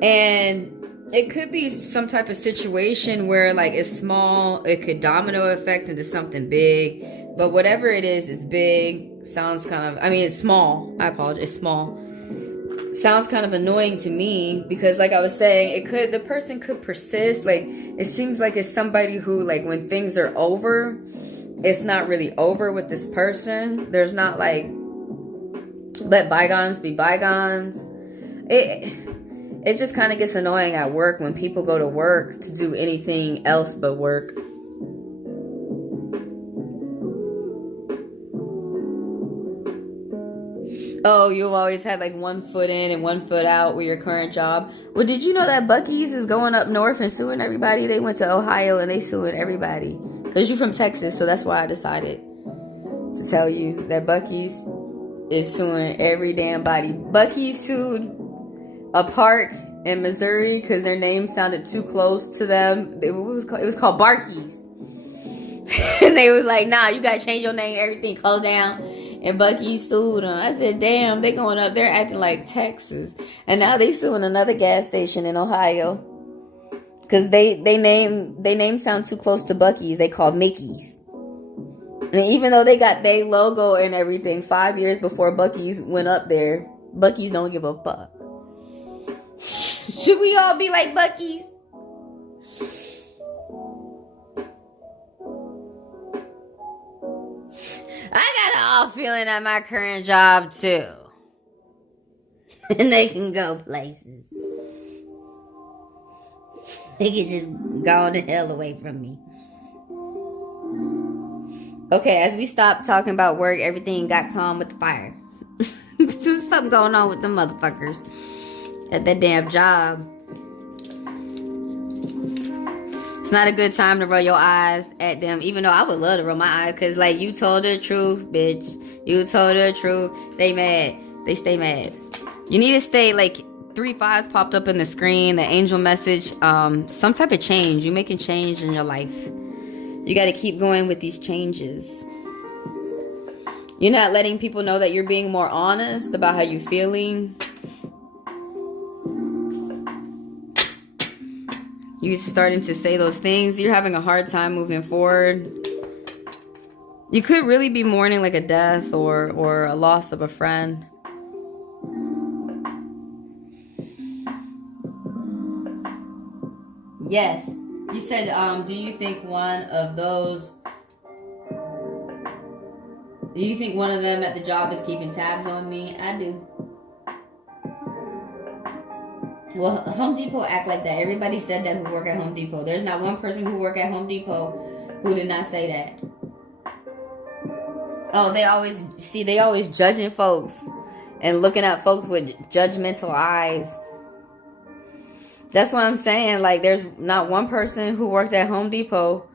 And it could be some type of situation where like it's small. It could domino effect into something big. But whatever it is big. Sounds kind of, I mean, it's small. I apologize. It's small. Sounds kind of annoying to me, because like I was saying, the person could persist. Like, it seems like it's somebody who, like, when things are over, it's not really over with this person. There's not like, let bygones be bygones. It just kind of gets annoying at work when people go to work to do anything else but work. Oh, you've always had like one foot in and one foot out with your current job. Well, did you know that Buc-ee's is going up north and suing everybody? They went to Ohio and they suing everybody. Because you're from Texas, so that's why I decided to tell you that Buc-ee's is suing every damn body. Buc-ee's sued a park in Missouri because their name sounded too close to them. It was called Barkeys. And they was like, nah, you gotta change your name, everything, close down. And Bucky sued them. I said, damn, they going up there acting like Texas. And now they suing another gas station in Ohio. Because they name sound too close to Bucky's. They call Mickey's. And even though they got their logo and everything 5 years before Bucky's went up there, Bucky's don't give a fuck. Should we all be like Bucky's? I got an off feeling at my current job too. And they can go places. They can just go the hell away from me. Okay, as we stopped talking about work, everything got calm with the fire. There's something going on with the motherfuckers at that damn job. It's not a good time to roll your eyes at them, even though I would love to roll my eyes, because, like, you told the truth, bitch. You told the truth. They mad. They stay mad. You need to stay, like, 3 5s popped up in the screen, the angel message, some type of change. You're making change in your life. You got to keep going with these changes. You're not letting people know that you're being more honest about how you're feeling. You're starting to say those things. You're having a hard time moving forward. You could really be mourning like a death or a loss of a friend. Yes. You said, do you think one of them at the job is keeping tabs on me? I do. Well, Home Depot act like that. Everybody said that who work at Home Depot. There's not one person who work at Home Depot who did not say that. Oh, they always judging folks and looking at folks with judgmental eyes. That's what I'm saying. Like, there's not one person who worked at Home Depot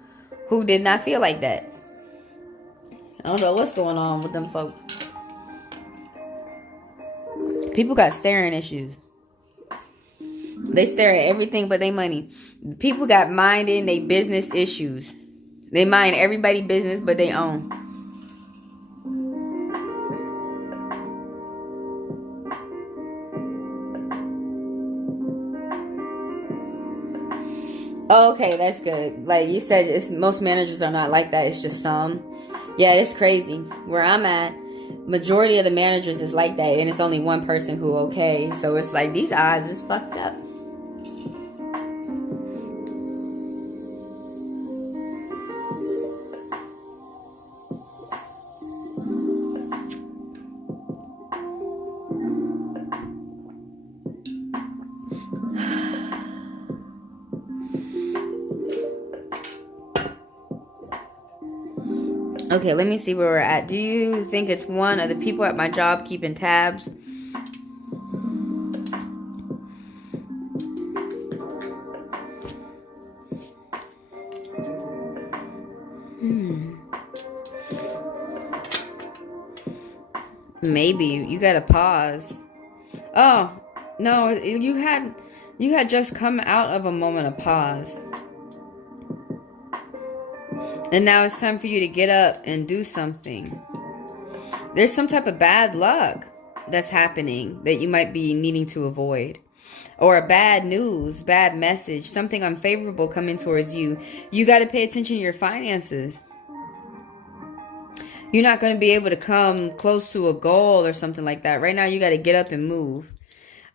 who did not feel like that. I don't know what's going on with them folks. People got staring issues. They stare at everything but their money. People got minding they business issues. They mind everybody's business but their own. Okay, that's good. Like you said, most managers are not like that. It's just some. Yeah, it's crazy. Where I'm at, majority of the managers is like that, and it's only one person who okay. So it's like these odds is fucked up. Okay, let me see where we're at. Do you think it's one of the people at my job keeping tabs? Maybe. You gotta pause. Oh, no, you had just come out of a moment of pause. And now it's time for you to get up and do something. There's some type of bad luck that's happening that you might be needing to avoid. Or a bad news, bad message, something unfavorable coming towards you. You got to pay attention to your finances. You're not going to be able to come close to a goal or something like that. Right now, you got to get up and move.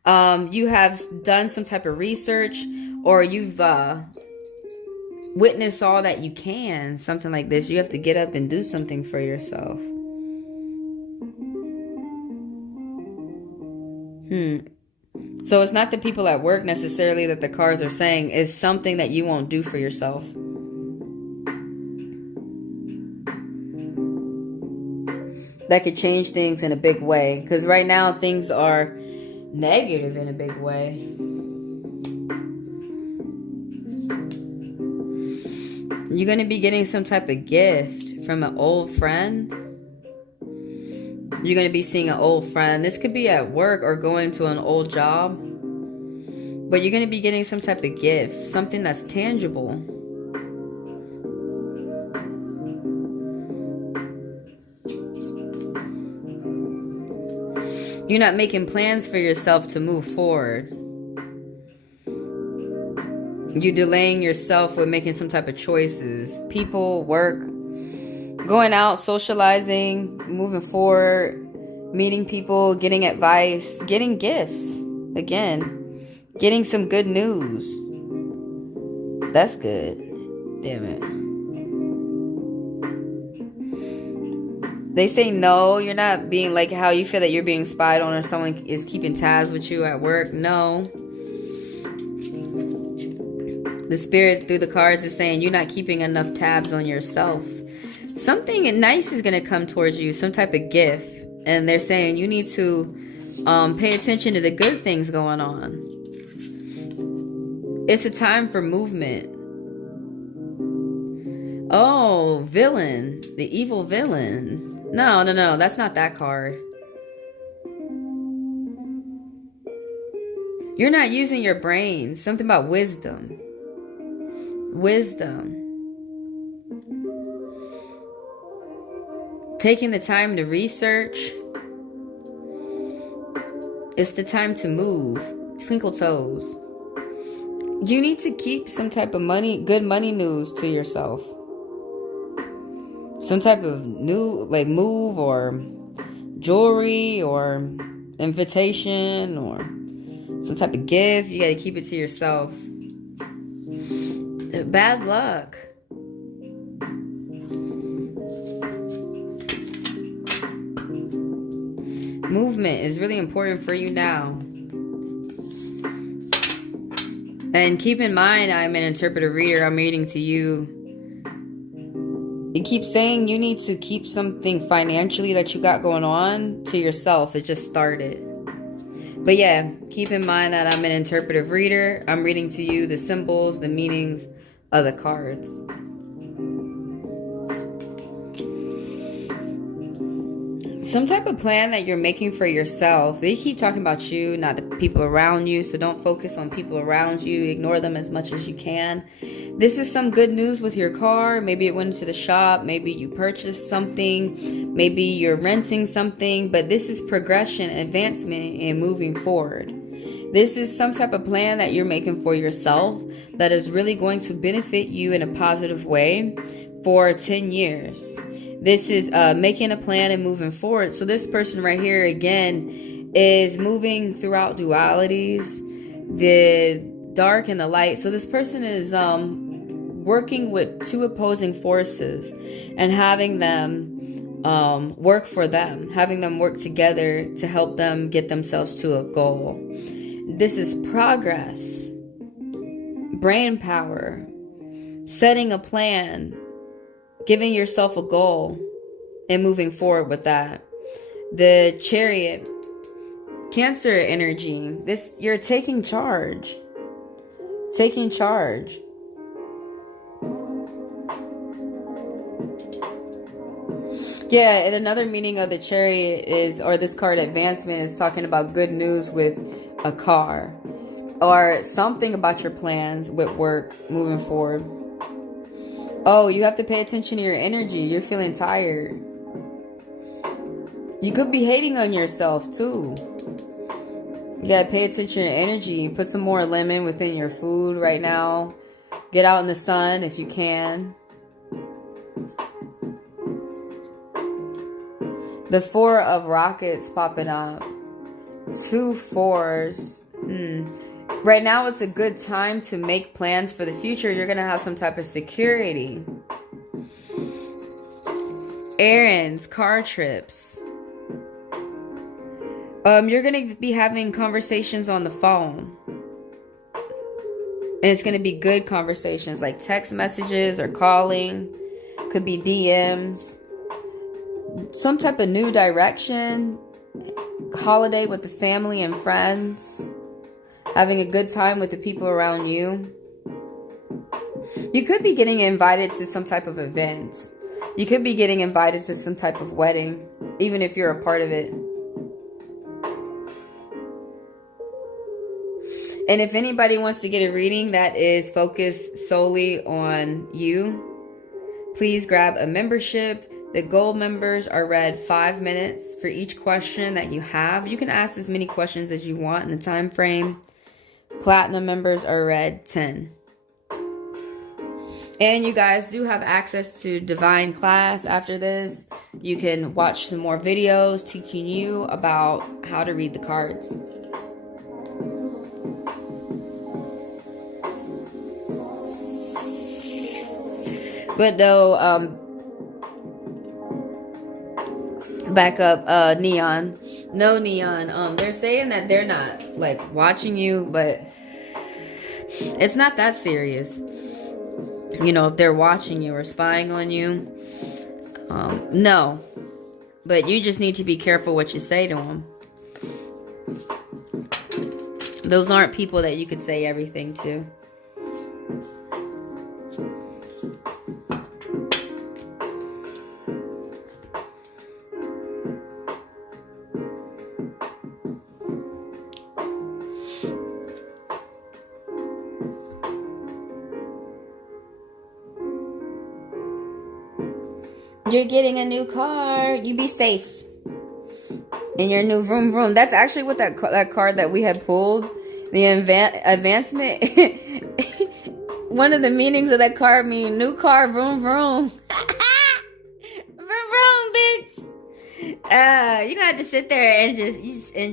You have done some type of research, or you've witness all that you can, something like this. You have to get up and do something for yourself. So it's not the people at work necessarily that the cards are saying. It's something that you won't do for yourself. That could change things in a big way. Because right now things are negative in a big way. You're going to be getting some type of gift from an old friend. You're going to be seeing an old friend. This could be at work or going to an old job. But you're going to be getting some type of gift, something that's tangible. You're not making plans for yourself to move forward. You're delaying yourself with making some type of choices. People, work, going out, socializing, moving forward, meeting people, getting advice, getting gifts. Again, getting some good news. That's good. Damn it. They say no, you're not being like how you feel that you're being spied on or someone is keeping tabs with you at work. No. The spirit through the cards is saying you're not keeping enough tabs on yourself. Something nice is going to come towards you, some type of gift. And they're saying you need to pay attention to the good things going on. It's a time for movement. Oh, villain. The evil villain. No, that's not that card. You're not using your brain. Something about wisdom. Wisdom. Taking the time to research. It's the time to move. Twinkle toes. You need to keep some type of good money news to yourself. Some type of new, like, move or jewelry or invitation or some type of gift. You got to keep it to yourself. Bad luck. Movement is really important for you now. And keep in mind, I'm an interpretive reader. I'm reading to you. It keeps saying you need to keep something financially that you got going on to yourself. It just started. But yeah, keep in mind that I'm an interpretive reader. I'm reading to you the symbols, the meanings of the cards. Some type of plan that you're making for yourself. They keep talking about you, not the people around you. So don't focus on people around you. Ignore them as much as you can. This is some good news with your car. Maybe it went to the shop. Maybe you purchased something. Maybe you're renting something. But this is progression, advancement, and moving forward. This is some type of plan that you're making for yourself that is really going to benefit you in a positive way for 10 years. This is making a plan and moving forward. So this person right here, again, is moving throughout dualities, the dark and the light. So this person is working with two opposing forces and having them work for them, having them work together to help them get themselves to a goal. This is progress, brain power, setting a plan, giving yourself a goal and moving forward with that. The Chariot, Cancer energy. This, you're taking charge. Taking charge. Yeah, and another meaning of the Chariot is, or this card advancement is talking about good news with a car. Or something about your plans with work moving forward. Oh, you have to pay attention to your energy. You're feeling tired. You could be hating on yourself too. You gotta pay attention to your energy. Put some more lemon within your food right now. Get out in the sun if you can. The 4 of rockets popping up. 2 4s. Right now it's a good time to make plans for the future. You're going to have some type of security. Errands, car trips. You're going to be having conversations on the phone. And it's going to be good conversations like text messages or calling. Could be DMs. Some type of new direction. Holiday with the family and friends. Having a good time with the people around you. You could be getting invited to some type of event. You could be getting invited to some type of wedding, even if you're a part of it. And if anybody wants to get a reading that is focused solely on you, please grab a membership. The gold members are read 5 minutes for each question that you have. You can ask as many questions as you want in the time frame. Platinum members are read 10. And you guys do have access to divine class after this. You can watch some more videos teaching you about how to read the cards. But no, back up, Neon. No, Neon. They're saying that they're not like watching you, but it's not that serious. You know, if they're watching you or spying on you, no. But you just need to be careful what you say to them. Those aren't people that you could say everything to. You're getting a new car. You be safe in your new vroom vroom. That's actually what that card that we had pulled, the advancement. One of the meanings of that card mean new car, vroom vroom. Vroom vroom, bitch. You gonna have to sit there and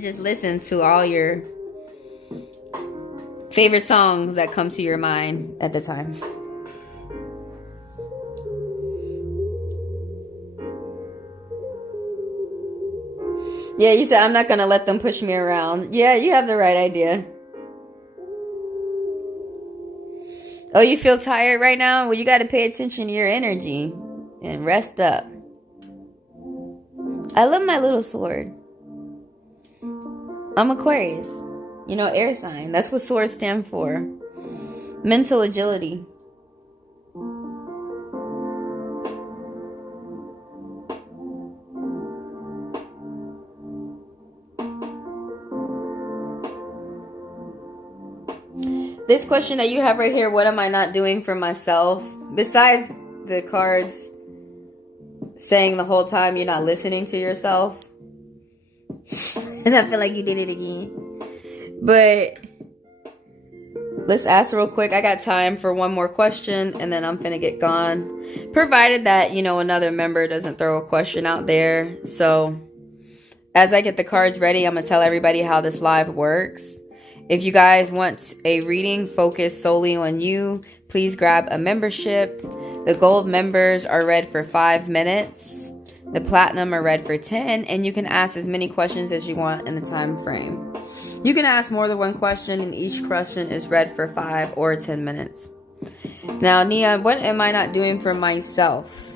just listen to all your favorite songs that come to your mind at the time. Yeah, you said I'm not going to let them push me around. Yeah, you have the right idea. Oh, you feel tired right now? Well, you got to pay attention to your energy and rest up. I love my little sword. I'm Aquarius. You know, air sign. That's what swords stand for. Mental agility. This question that you have right here, what am I not doing for myself? Besides the cards saying the whole time you're not listening to yourself. And I feel like you did it again. But let's ask real quick. I got time for one more question and then I'm finna get gone. Provided that, you know, another member doesn't throw a question out there. So as I get the cards ready, I'm gonna tell everybody how this live works. If you guys want a reading focused solely on you, please grab a membership. The gold members are read for 5 minutes. The platinum are read for 10. And you can ask as many questions as you want in the time frame. You can ask more than one question and each question is read for 5 or 10 minutes. Now, Nia, what am I not doing for myself?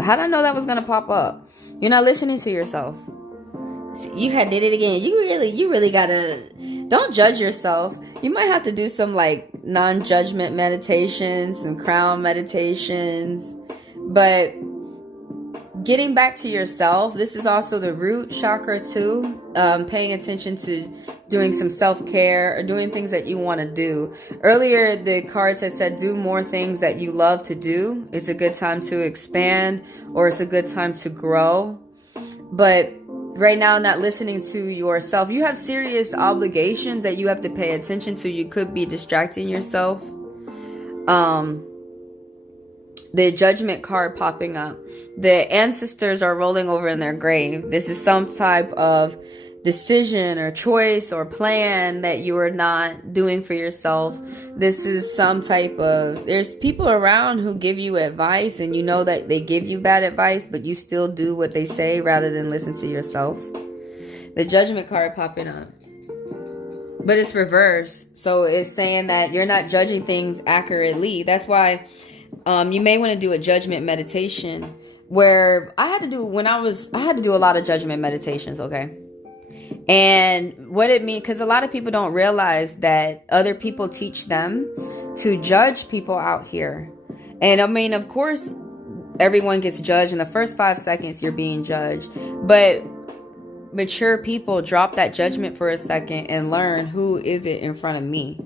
How did I know that was going to pop up? You're not listening to yourself. You had did it again. You really gotta, don't judge yourself. You might have to do some like non-judgment meditations, some crown meditations, but getting back to yourself. This is also the root chakra too. Paying attention to doing some self-care or doing things that you want to do. Earlier, the cards had said do more things that you love to do. It's a good time to expand or it's a good time to grow. But right now, not listening to yourself. You have serious obligations that you have to pay attention to. You could be distracting yourself. The judgment card popping up. The ancestors are rolling over in their grave. This is some type of decision or choice or plan that you are not doing for yourself. This is some type of, there's people around who give you advice and you know that they give you bad advice, but you still do what they say rather than listen to yourself. The judgment card popping up, but it's reversed. So it's saying that you're not judging things accurately. That's why you may want to do a judgment meditation where I had to do a lot of judgment meditations. Okay. And what it means, because a lot of people don't realize that other people teach them to judge people out here. And I mean, of course, everyone gets judged in the first 5 seconds you're being judged. But mature people drop that judgment for a second and learn who is it in front of me.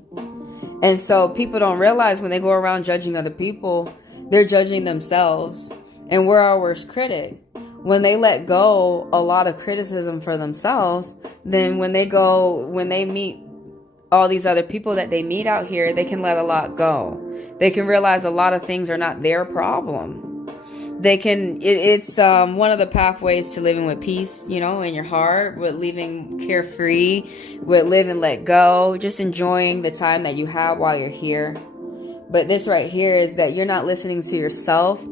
And so people don't realize when they go around judging other people, they're judging themselves. And we're our worst critic. When they let go a lot of criticism for themselves, then when they meet all these other people that they meet out here, they can let a lot go. They can realize a lot of things are not their problem. It's one of the pathways to living with peace, you know, in your heart, with living carefree, with live and let go, just enjoying the time that you have while you're here. But this right here is that you're not listening to yourself,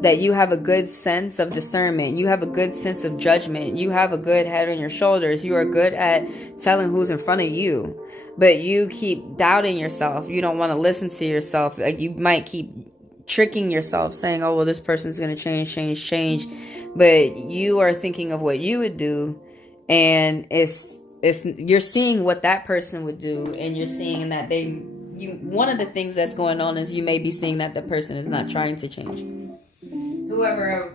that you have a good sense of discernment. You have a good sense of judgment. You have a good head on your shoulders. You are good at telling who's in front of you. But you keep doubting yourself. You don't want to listen to yourself. Like, you might keep tricking yourself saying, oh, well, this person's going to change. But you are thinking of what you would do. And you're seeing what that person would do. And you're seeing that one of the things that's going on is you may be seeing that the person is not trying to change. Whoever,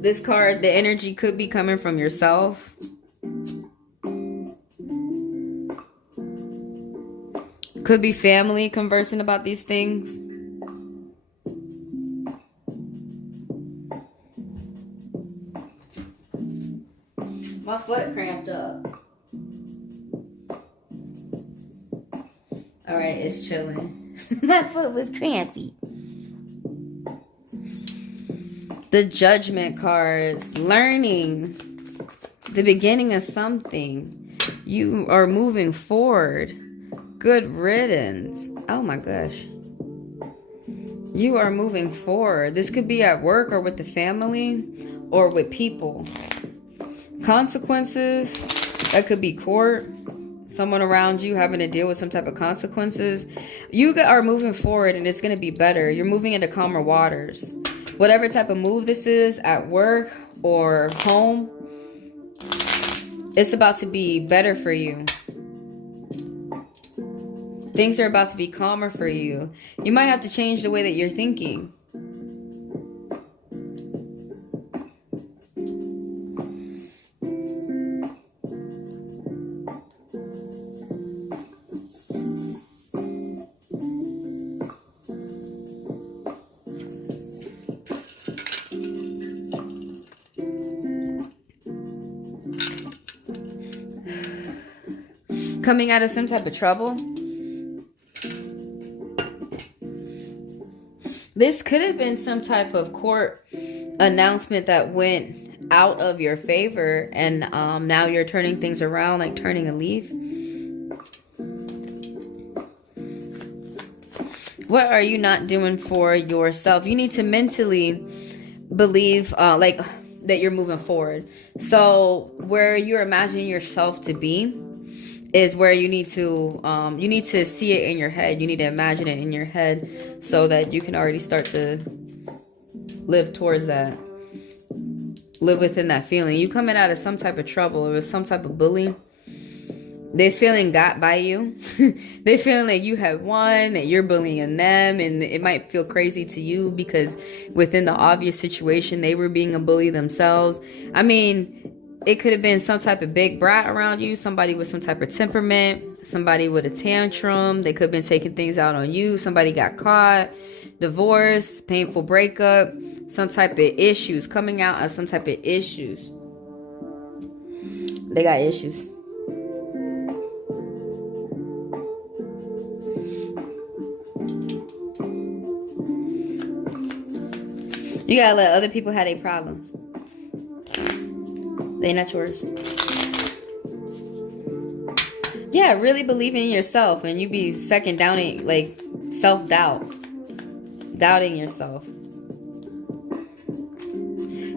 this card, the energy could be coming from yourself. Could be family conversing about these things. My foot cramped up. Alright, it's chilling. My foot was crampy. The Judgment cards. Learning. The beginning of something. You are moving forward. Good riddance. Oh my gosh. You are moving forward. This could be at work or with the family or with people. Consequences. That could be court. Someone around you having to deal with some type of consequences. You are moving forward and it's going to be better. You're moving into calmer waters. Whatever type of move this is, at work or home, it's about to be better for you. Things are about to be calmer for you. You might have to change the way that you're thinking. Coming out of some type of trouble. This could have been some type of court announcement that went out of your favor, and now you're turning things around, like turning a leaf. What are you not doing for yourself? You need to mentally believe like that you're moving forward. So where you're imagining yourself to be is where you need to see it in your head. You need to imagine it in your head so that you can already start to live towards that. Live within that feeling. You coming out of some type of trouble or some type of bullying. They feeling got by you. They feeling like you have won, that you're bullying them, and it might feel crazy to you because within the obvious situation, they were being a bully themselves. I mean, it could have been some type of big brat around you, somebody with some type of temperament, somebody with a tantrum. They could have been taking things out on you. Somebody got caught, divorce, painful breakup, some type of issues, coming out of some type of issues. They got issues. You gotta let other people have their problems. They not yours. Yeah, really believing in yourself, and you be second downing, like self-doubt. Doubting yourself.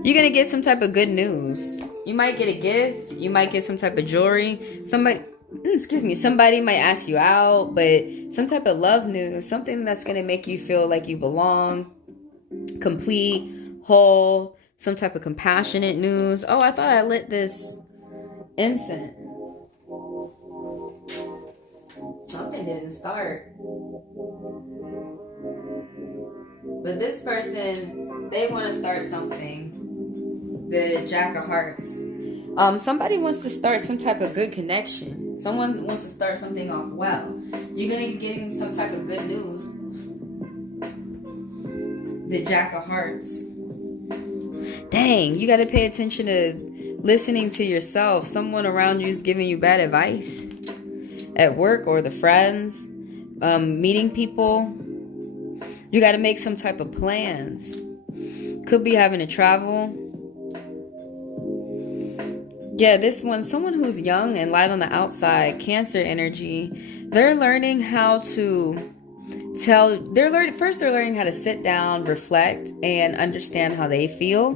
You're gonna get some type of good news. You might get a gift. You might get some type of jewelry. Somebody might ask you out, but some type of love news. Something that's gonna make you feel like you belong. Complete, whole, some type of compassionate news. Oh, I thought I lit this incense. Something didn't start. But this person, they want to start something. The Jack of Hearts. Somebody wants to start some type of good connection. Someone wants to start something off well. You're going to be getting some type of good news. The Jack of Hearts. Dang, you got to pay attention to listening to yourself. Someone around you is giving you bad advice. At work or the friends. Meeting people. You got to make some type of plans. Could be having to travel. Yeah, this one, someone who's young and light on the outside, Cancer energy, they're learning how to they're learning how to sit down, reflect, and understand how they feel.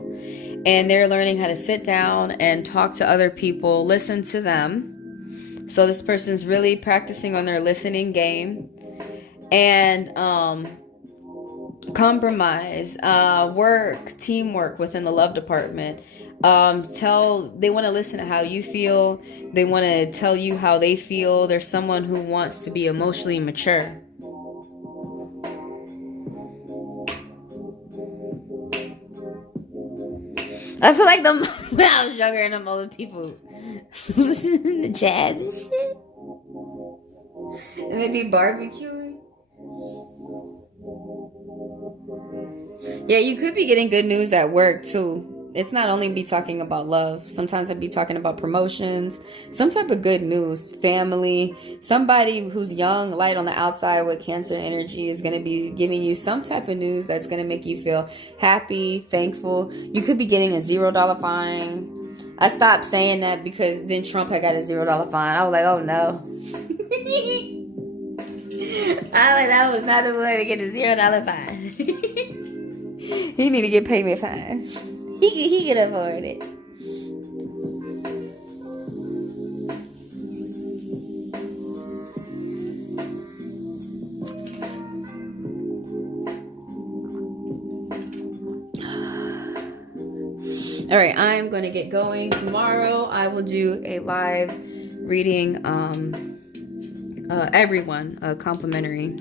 And they're learning how to sit down and talk to other people, listen to them. So this person's really practicing on their listening game. And compromise, work, teamwork within the love department. They want to listen to how you feel. They want to tell you how they feel. There's someone who wants to be emotionally mature. I feel like when I was younger and them older people listening to jazz and shit. And they be barbecuing. Yeah, you could be getting good news at work too. It's not only be talking about love. Sometimes I'd be talking about promotions, some type of good news, family. Somebody who's young, light on the outside with Cancer energy is going to be giving you some type of news that's going to make you feel happy, thankful. You could be getting a $0 fine. I stopped saying that because then Trump had got a $0 fine. I was like, oh no. I was like, that was not the way to get a $0 fine. He need to get payment fine. He can afford it. All right, I'm going to get going. Tomorrow I will do a live reading, everyone, complimentary.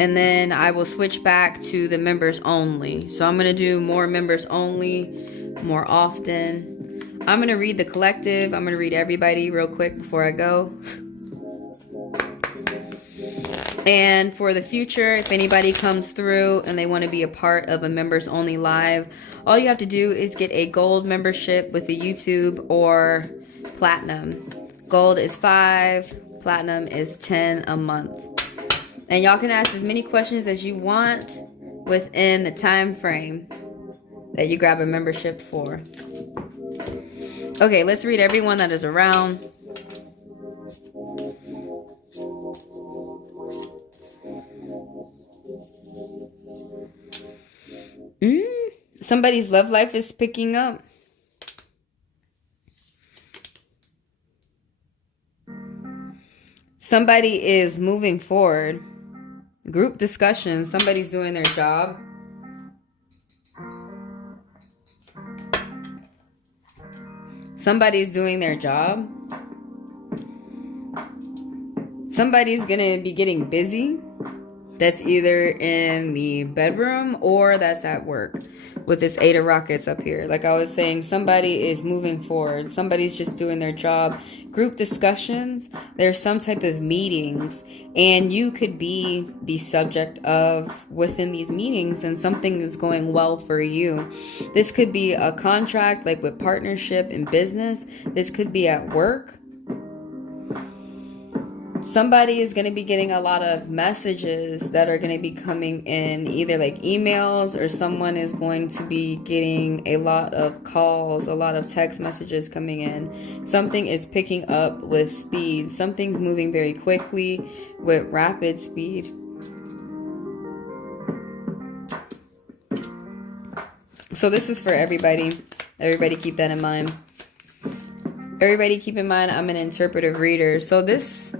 And then I will switch back to the members only. So I'm going to do more members only more often. I'm going to read the collective. I'm going to read everybody real quick before I go. And for the future, if anybody comes through and they want to be a part of a members only live, all you have to do is get a gold membership with the YouTube or platinum. Gold is $5, platinum is $10 a month. And y'all can ask as many questions as you want within the time frame that you grab a membership for. Okay, let's read everyone that is around. Somebody's love life is picking up. Somebody is moving forward. Group discussion. Somebody's doing their job. Somebody's doing their job. Somebody's gonna be getting busy. That's either in the bedroom or that's at work. With this 8 of rockets up here. Like I was saying, somebody is moving forward. Somebody's just doing their job. Group discussions. There's some type of meetings. And you could be the subject of within these meetings. And something is going well for you. This could be a contract like with partnership in business. This could be at work. Somebody is going to be getting a lot of messages that are going to be coming in, either like emails, or someone is going to be getting a lot of calls, a lot of text messages coming in. Something is picking up with speed. Something's moving very quickly with rapid speed. So this is for everybody. Everybody keep that in mind. Everybody keep in mind I'm an interpretive reader. So this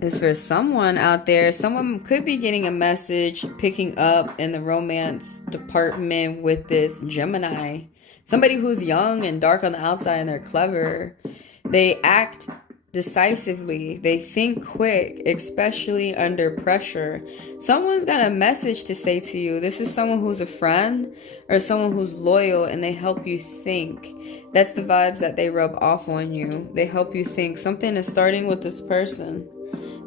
is for someone out there. Someone could be getting a message picking up in the romance department with this Gemini. Somebody who's young and dark on the outside and they're clever. They act decisively. They think quick, especially under pressure. Someone's got a message to say to you. This is someone who's a friend or someone who's loyal, and they help you think. That's the vibes that they rub off on you. They help you think. Something is starting with this person.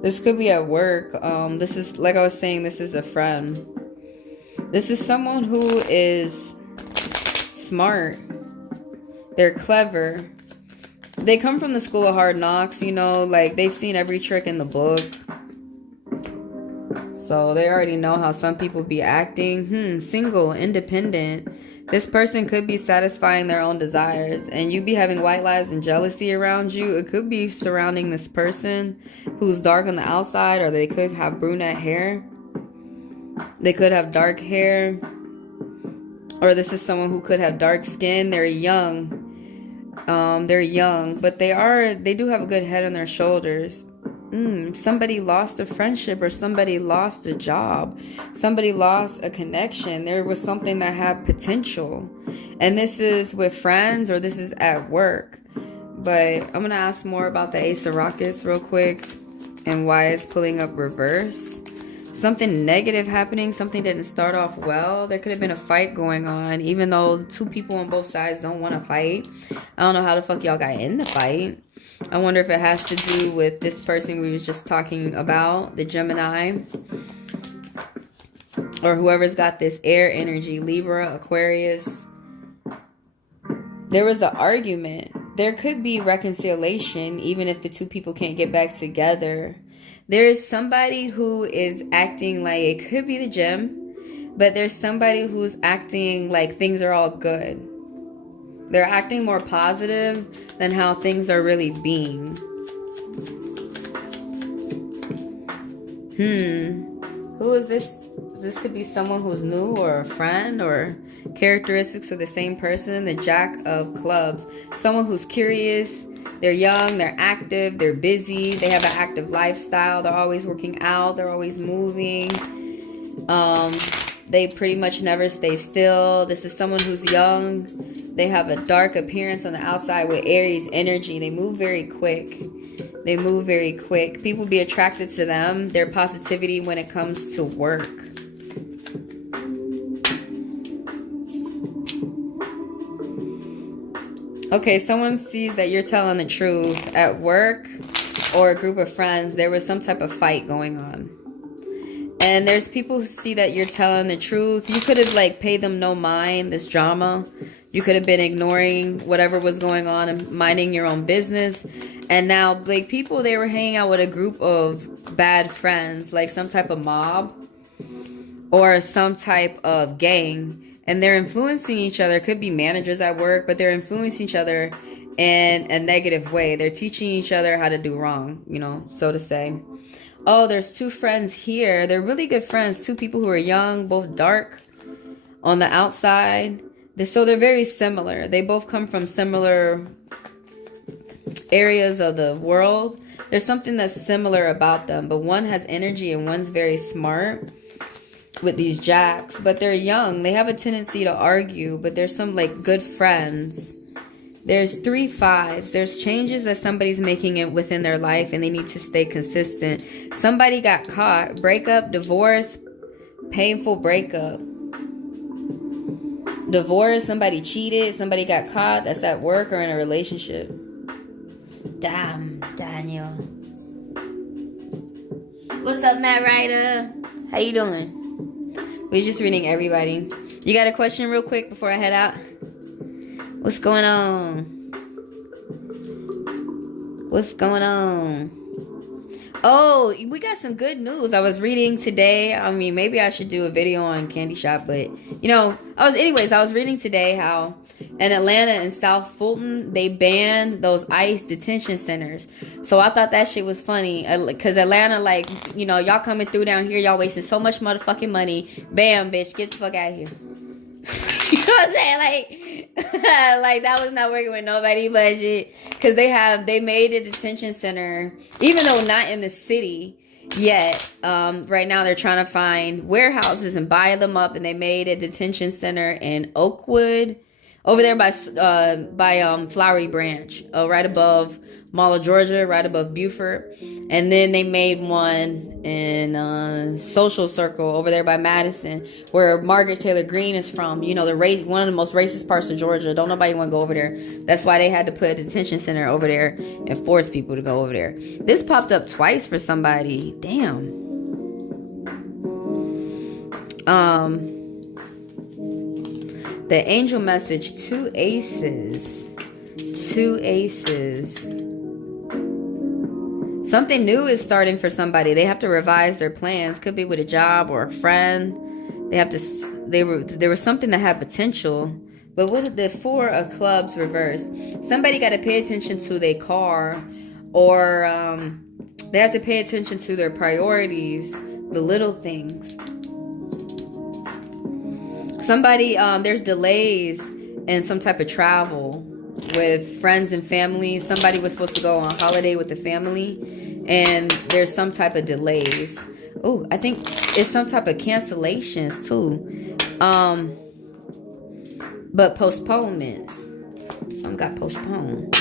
This could be at work. This is, like I was saying, this is a friend. This is someone who is smart. They're clever. They come from the school of hard knocks, you know, like they've seen every trick in the book. So they already know how some people be acting. Single, independent. This person could be satisfying their own desires, and you be having white lies and jealousy around you. It could be surrounding this person who's dark on the outside, or they could have brunette hair. They could have dark hair. Or this is someone who could have dark skin. They're young. But they do have a good head on their shoulders. Somebody lost a friendship, or somebody lost a job. Somebody lost a connection. There was something that had potential. And this is with friends, or this is at work. But I'm going to ask more about the Ace of Rockets real quick and why it's pulling up reverse. Something negative happening. Something didn't start off well. There could have been a fight going on, even though two people on both sides don't want to fight. I don't know how the fuck y'all got in the fight. I wonder if it has to do with this person we was just talking about, the Gemini, or whoever's got this air energy, Libra, Aquarius. There was an argument. There could be reconciliation, even if the two people can't get back together. There's somebody who is acting like, it could be the gem, but there's somebody who's acting like things are all good. They're acting more positive than how things are really being. Who is this? This could be someone who's new, or a friend, or characteristics of the same person. The Jack of Clubs. Someone who's curious. They're young, they're active, they're busy, they have an active lifestyle, they're always working out, they're always moving. They pretty much never stay still. This is someone who's young. They have a dark appearance on the outside with Aries energy. They move very quick. They move very quick. People be attracted to them, their positivity when it comes to work. Okay, someone sees that you're telling the truth at work or a group of friends. There was some type of fight going on. And there's people who see that you're telling the truth. You could have like paid them no mind, this drama. You could have been ignoring whatever was going on and minding your own business. And now like people, they were hanging out with a group of bad friends, like some type of mob or some type of gang. And they're influencing each other. Could be managers at work, but they're influencing each other in a negative way. They're teaching each other how to do wrong, you know, so to say. Oh, there's two friends here. They're really good friends. Two people who are young, both dark on the outside. So they're very similar. They both come from similar areas of the world. There's something that's similar about them, but one has energy and one's very smart. With these jacks, but they're young. They have a tendency to argue, but there's some like good friends. There's 3 5s. There's changes that somebody's making it within their life, and they need to stay consistent. Somebody got caught. Breakup, divorce, painful breakup. Divorce, somebody cheated, somebody got caught. That's at work or in a relationship. Damn, Daniel. What's up, Matt Ryder? How you doing? We're just reading everybody. You got a question real quick before I head out? What's going on? What's going on? Oh, we got some good news. I was reading today. I mean, maybe I should do a video on Candy Shop, but you know, I was reading today how in Atlanta and South Fulton, they banned those ICE detention centers. So I thought that shit was funny. Because Atlanta, like, you know, y'all coming through down here, y'all wasting so much motherfucking money. Bam, bitch, get the fuck out of here. You know what I'm saying? Like that was not working with nobody budget. Because they made a detention center, even though not in the city yet. Right now they're trying to find warehouses and buy them up. And they made a detention center in Oakwood. Over there by Flowery Branch, right above Mall of Georgia, right above Beaufort. And then they made one in Social Circle over there by Madison, where Margaret Taylor Greene is from. You know, one of the most racist parts of Georgia. Don't nobody want to go over there. That's why they had to put a detention center over there and force people to go over there. This popped up twice for somebody. Damn. The angel message, 2 aces. 2 aces. Something new is starting for somebody. They have to revise their plans. Could be with a job or a friend. There was something that had potential. But what did the 4 of clubs reverse? Somebody got to pay attention to their car, or they have to pay attention to their priorities, the little things. Somebody, there's delays in some type of travel with friends and family. Somebody was supposed to go on holiday with the family, and there's some type of delays. Oh, I think it's some type of cancellations too. But postponements. Some got postponed.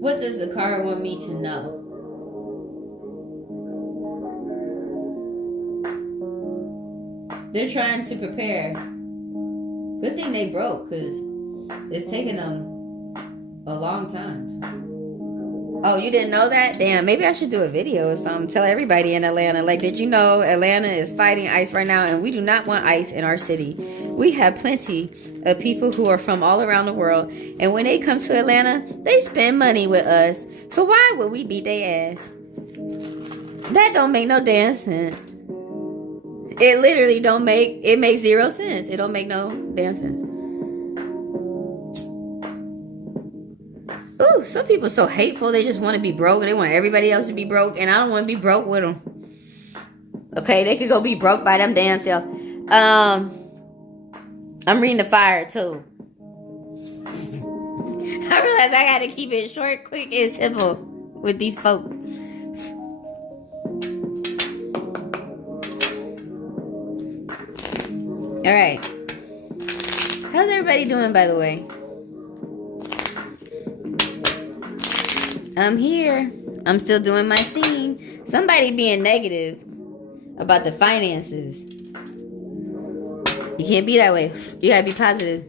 What does the card want me to know? They're trying to prepare. Good thing they broke, because it's taking them a long time. Oh, you didn't know that? Damn, maybe I should do a video or something. Tell everybody in Atlanta. Like, did you know Atlanta is fighting ICE right now? And we do not want ICE in our city. We have plenty of people who are from all around the world. And when they come to Atlanta, they spend money with us. So why would we beat their ass? That don't make no damn sense. It literally it makes 0 sense. It don't make no damn sense. Ooh, some people are so hateful. They just want to be broke. And they want everybody else to be broke. And I don't want to be broke with them. Okay, they could go be broke by them damn self. I'm reading the fire too. I realize I gotta keep it short, quick, and simple with these folks. Alright. How's everybody doing, by the way? I'm here. I'm still doing my thing. Somebody being negative about the finances. You can't be that way. You gotta be positive.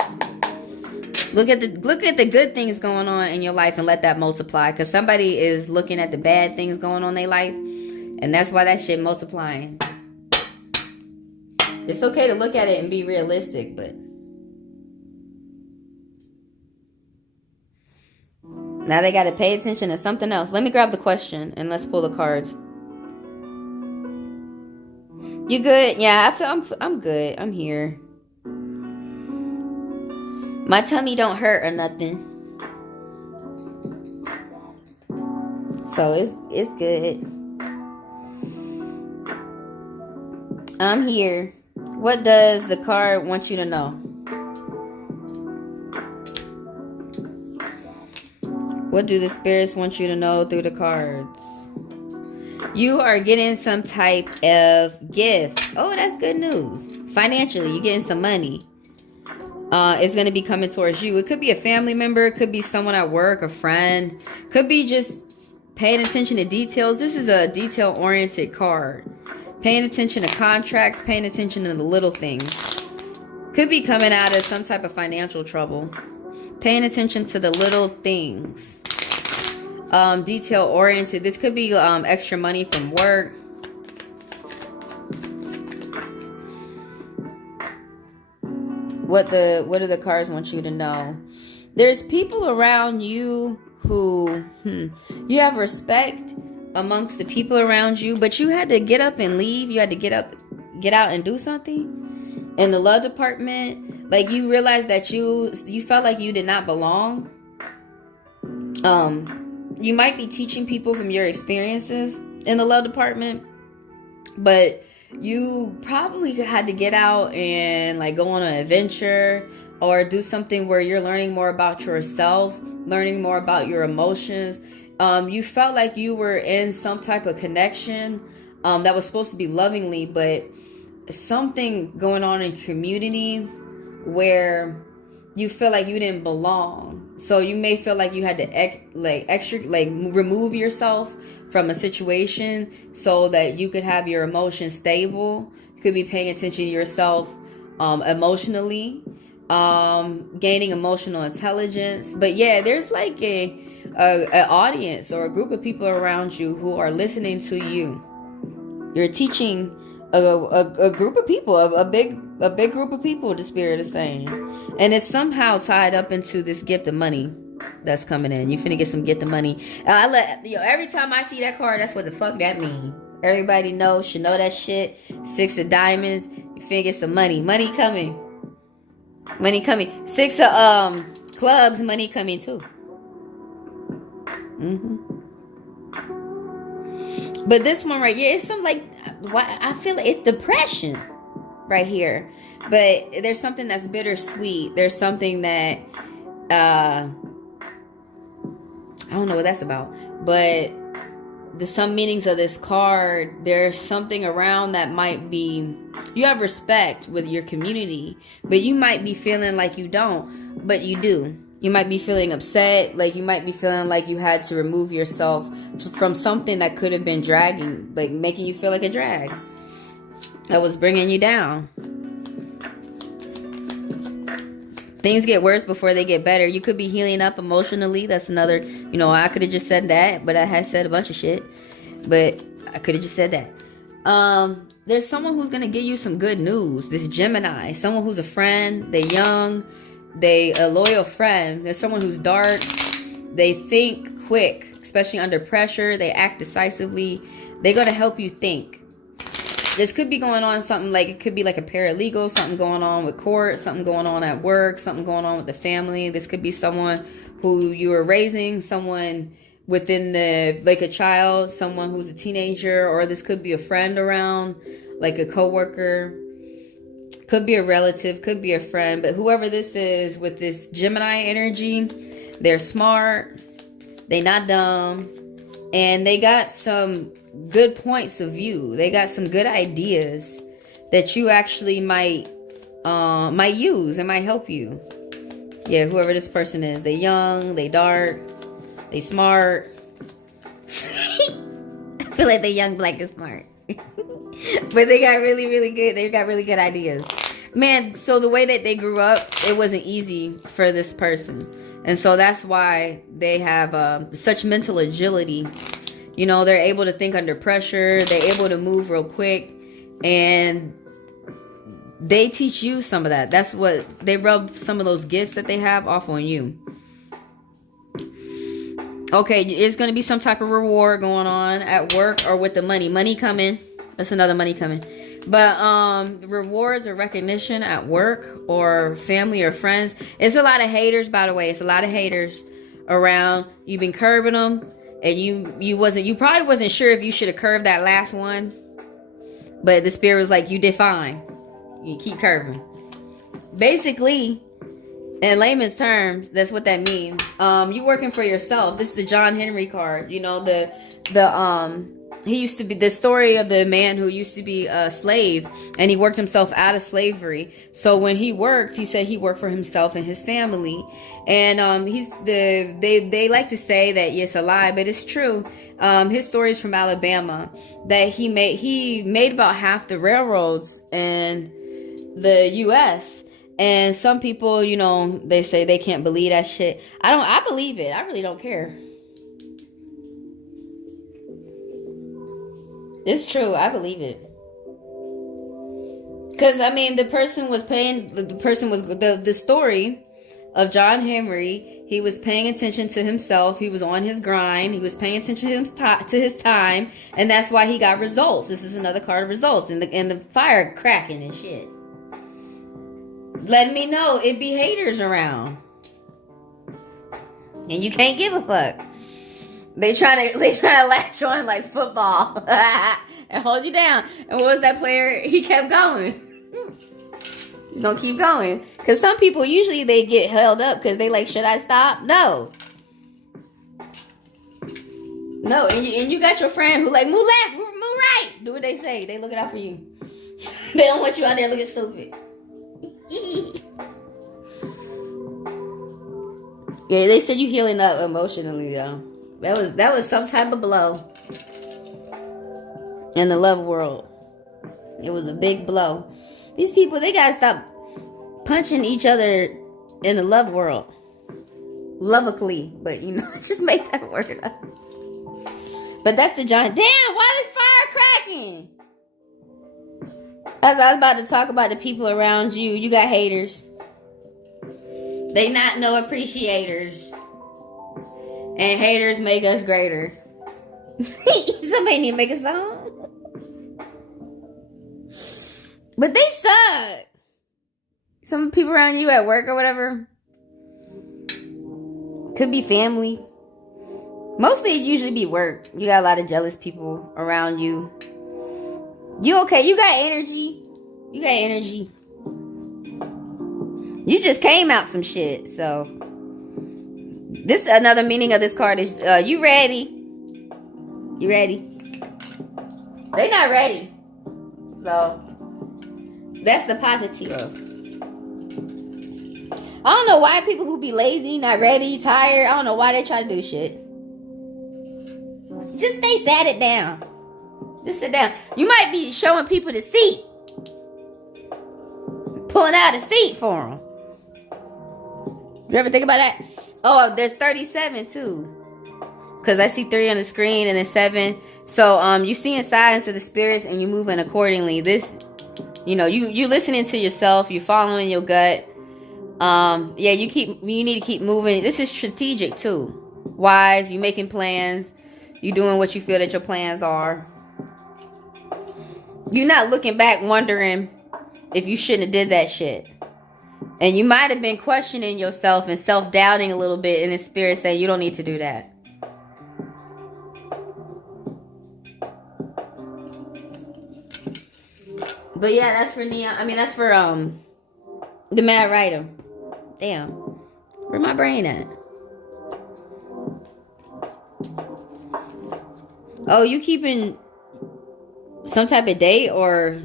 Look at the good things going on in your life and let that multiply. Because somebody is looking at the bad things going on in their life, and that's why that shit multiplying. It's okay to look at it and be realistic, but now they got to pay attention to something else. Let me grab the question and let's pull the cards. You good? Yeah, I feel I'm good. I'm here. My tummy don't hurt or nothing, so it's good. I'm here. What does the card want you to know? What do the spirits want you to know through the cards? You are getting some type of gift. Oh, that's good news. Financially, you're getting some money. It's going to be coming towards you. It could be a family member. It could be someone at work, a friend. Could be just paying attention to details. This is a detail-oriented card. Paying attention to contracts, paying attention to the little things. Could be coming out of some type of financial trouble. Paying attention to the little things. Detail-oriented. This could be extra money from work. What do the cards want you to know? There's people around you who you have respect amongst the people around you, but you had to get up and leave. You had to get out and do something in the love department. Like, you realized that you felt like you did not belong. You might be teaching people from your experiences in the love department, but you probably had to get out and like go on an adventure or do something where you're learning more about yourself, learning more about your emotions. You felt like you were in some type of connection that was supposed to be lovingly, but something going on in community where you feel like you didn't belong. So you may feel like you had to remove yourself from a situation so that you could have your emotions stable. You could be paying attention to yourself emotionally, gaining emotional intelligence. But yeah, there's like an audience or a group of people around you who are listening to you. You're teaching a group of people, a big group of people, the Spirit is saying. And it's somehow tied up into this gift of money that's coming in. You finna get some gift of money. Every time I see that card, that's what the fuck that mean. Everybody should know that shit. 6 of diamonds. You finna get some money. Money coming. Money coming. 6 of clubs. Money coming too. But this one right here, it's something like, I feel like it's depression right here. But there's something that's bittersweet. There's something that, I don't know what that's about. But some meanings of this card, there's something around that might be, you have respect with your community, but you might be feeling like you don't, but you do. You might be feeling upset, like you might be feeling like you had to remove yourself from something that could have been dragging, like making you feel like a drag. That was bringing you down. Things get worse before they get better. You could be healing up emotionally. That's another, I could have just said that, but I had said a bunch of shit. But I could have just said that. There's someone who's going to give you some good news. This Gemini, someone who's a friend, they're young. They a loyal friend. There's someone who's dark. They think quick, especially under pressure. They act decisively. They're going to help you think. This could be going on something like, it could be like a paralegal, something going on with court, something going on at work, something going on with the family. This could be someone who you were raising, someone within like a child, someone who's a teenager, or this could be a friend around, like a coworker. Could be a relative, could be a friend, but whoever this is with this Gemini energy, they're smart, they not dumb, and they got some good points of view. They got some good ideas that you actually might use and might help you. Yeah, whoever this person is, they young, they dark, they smart. I feel like they young, black, and smart. But they got really good ideas. Man, so the way that they grew up, it wasn't easy for this person. And so that's why they have such mental agility. They're able to think under pressure. They're able to move real quick. And they teach you some of that. That's what, they rub some of those gifts that they have off on you. Okay, it's going to be some type of reward going on at work or with the money. Money coming. That's another money coming. But rewards or recognition at work or family or friends. It's a lot of haters, by the way. It's a lot of haters around. You've been curbing them, and you probably wasn't sure if you should have curved that last one. But the Spirit was like, you did fine. You keep curving. Basically, in layman's terms, that's what that means. You working for yourself. This is the John Henry card. He used to be the story of the man who used to be a slave, and he worked himself out of slavery. So when he worked, he said he worked for himself and his family. And they like to say that it's a lie, but it's true. His story is from Alabama, that he made about half the railroads in the U.S. And some people, they say they can't believe that shit. I believe it. I really don't care. It's true. I believe it. Because, the person was the story of John Henry. He was paying attention to himself. He was on his grind. He was paying attention to his time. And that's why he got results. This is another card of results. And the fire cracking and shit. Letting me know it be haters around. And you can't give a fuck. They try to latch on like football and hold you down. And what was that player? He kept going. He's gonna keep going. Because some people usually they get held up because they like, should I stop? No. No, and you got your friend who like, move left, move right. Do what they say. They looking out for you. They don't want you out there looking stupid. Yeah, they said you healing up emotionally though. That was some type of blow in the love world. It was a big blow. These people, they gotta stop punching each other in the love world. Lovically, but you know, just make that word up. But that's the giant. Damn, why the fire cracking? As I was about to talk about the people around you, you got haters. They not no appreciators. And haters make us greater. Somebody need to make a song. But they suck. Some people around you at work or whatever. Could be family. Mostly it usually be work. You got a lot of jealous people around you. You okay? You got energy. You got energy. You just came out some shit. So this another meaning of this card is you ready? You ready? They not ready. So that's the positive. I don't know why people who be lazy, not ready, tired, I don't know why they try to do shit. Just stay sat it down. Just sit down. You might be showing people the seat. Pulling out a seat for them. You ever think about that? Oh, there's 37 too. Because I see 3 on the screen and then 7. So you seeing signs of the spirits and you moving accordingly. This, you know, you listening to yourself. You following your gut. Yeah, you need to keep moving. This is strategic too. Wise, you making plans. You doing what you feel that your plans are. You're not looking back wondering if you shouldn't have did that shit. And you might have been questioning yourself and self-doubting a little bit, and the spirit saying you don't need to do that. But yeah, that's for Neon. I mean, that's for the Mad Rider. Damn. Where my brain at? Oh, you keeping some type of date or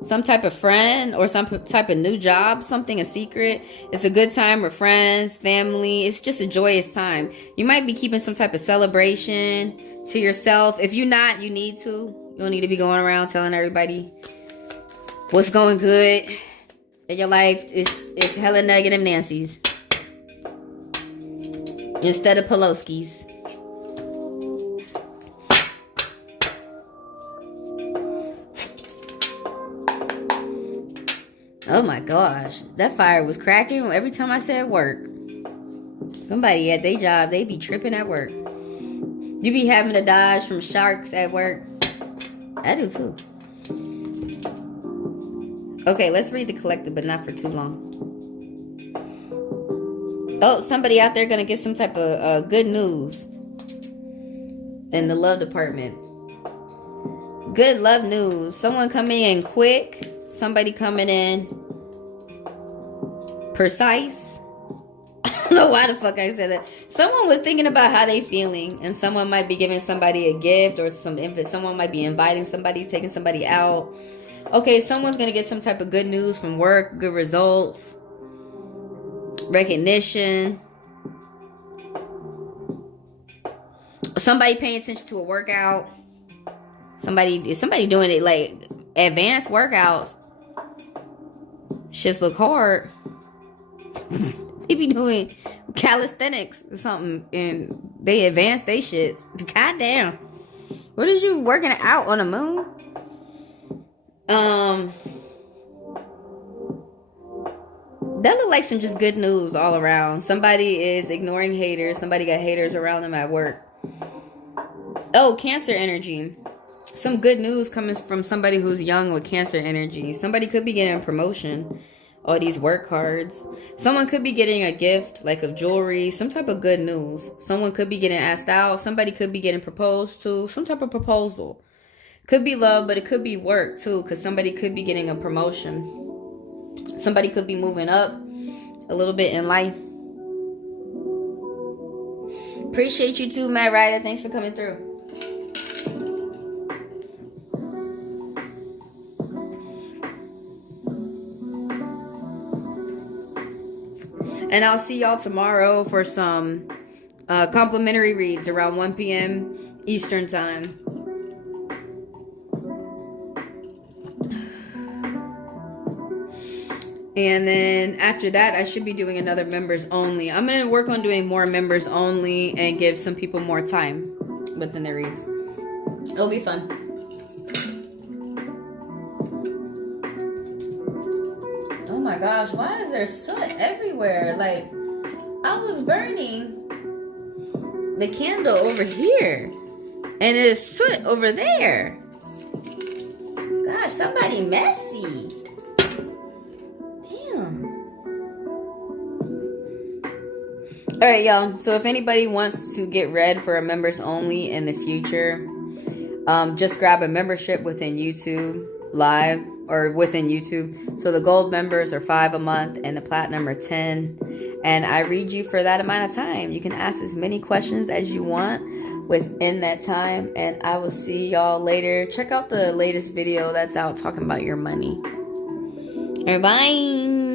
some type of friend or some type of new job, something a secret. It's a good time with friends, family. It's just a joyous time. You might be keeping some type of celebration to yourself. If you're not, you need to. You don't need to be going around telling everybody what's going good in your life. It's hella negative Nancy's instead of Pelosi's. Oh my gosh, that fire was cracking every time I said work. Somebody at their job, they be tripping at work. You be having to dodge from sharks at work. I do too. Okay, let's read the collective, but not for too long. Oh, somebody out there gonna get some type of good news in the love department. Good love news. Someone coming in quick. Somebody coming in precise. I don't know why the fuck I said that. Someone was thinking about how they feeling, and someone might be giving somebody a gift or someone might be inviting somebody, taking somebody out. Okay, someone's gonna get some type of good news from work, good results, recognition. Somebody paying attention to a workout. Somebody doing it like advanced workouts. Shits look hard. They be doing calisthenics or something and they advance they shits. Goddamn. What is you working out on the moon? That look like some just good news all around. Somebody is ignoring haters. Somebody got haters around them at work. Oh, Cancer energy. Some good news coming from somebody who's young with Cancer energy. Somebody could be getting a promotion. All these work cards. Someone could be getting a gift, like of jewelry. Some type of good news. Someone could be getting asked out. Somebody could be getting proposed to. Some type of proposal. Could be love, but it could be work too. Because somebody could be getting a promotion. Somebody could be moving up a little bit in life. Appreciate you too, Matt Ryder. Thanks for coming through. And I'll see y'all tomorrow for some complimentary reads around 1 p.m. Eastern time. And then after that, I should be doing another members only. I'm going to work on doing more members only and give some people more time within the reads. It'll be fun. Oh my gosh, why is there soot everywhere? Like, I was burning the candle over here and there's soot over there. Gosh, somebody messy. Alright, y'all. So if anybody wants to get read for a members only in the future, just grab a membership within YouTube Live or within YouTube. So the gold members are $5 a month and the platinum are $10. And I read you for that amount of time. You can ask as many questions as you want within that time. And I will see y'all later. Check out the latest video that's out talking about your money. Bye.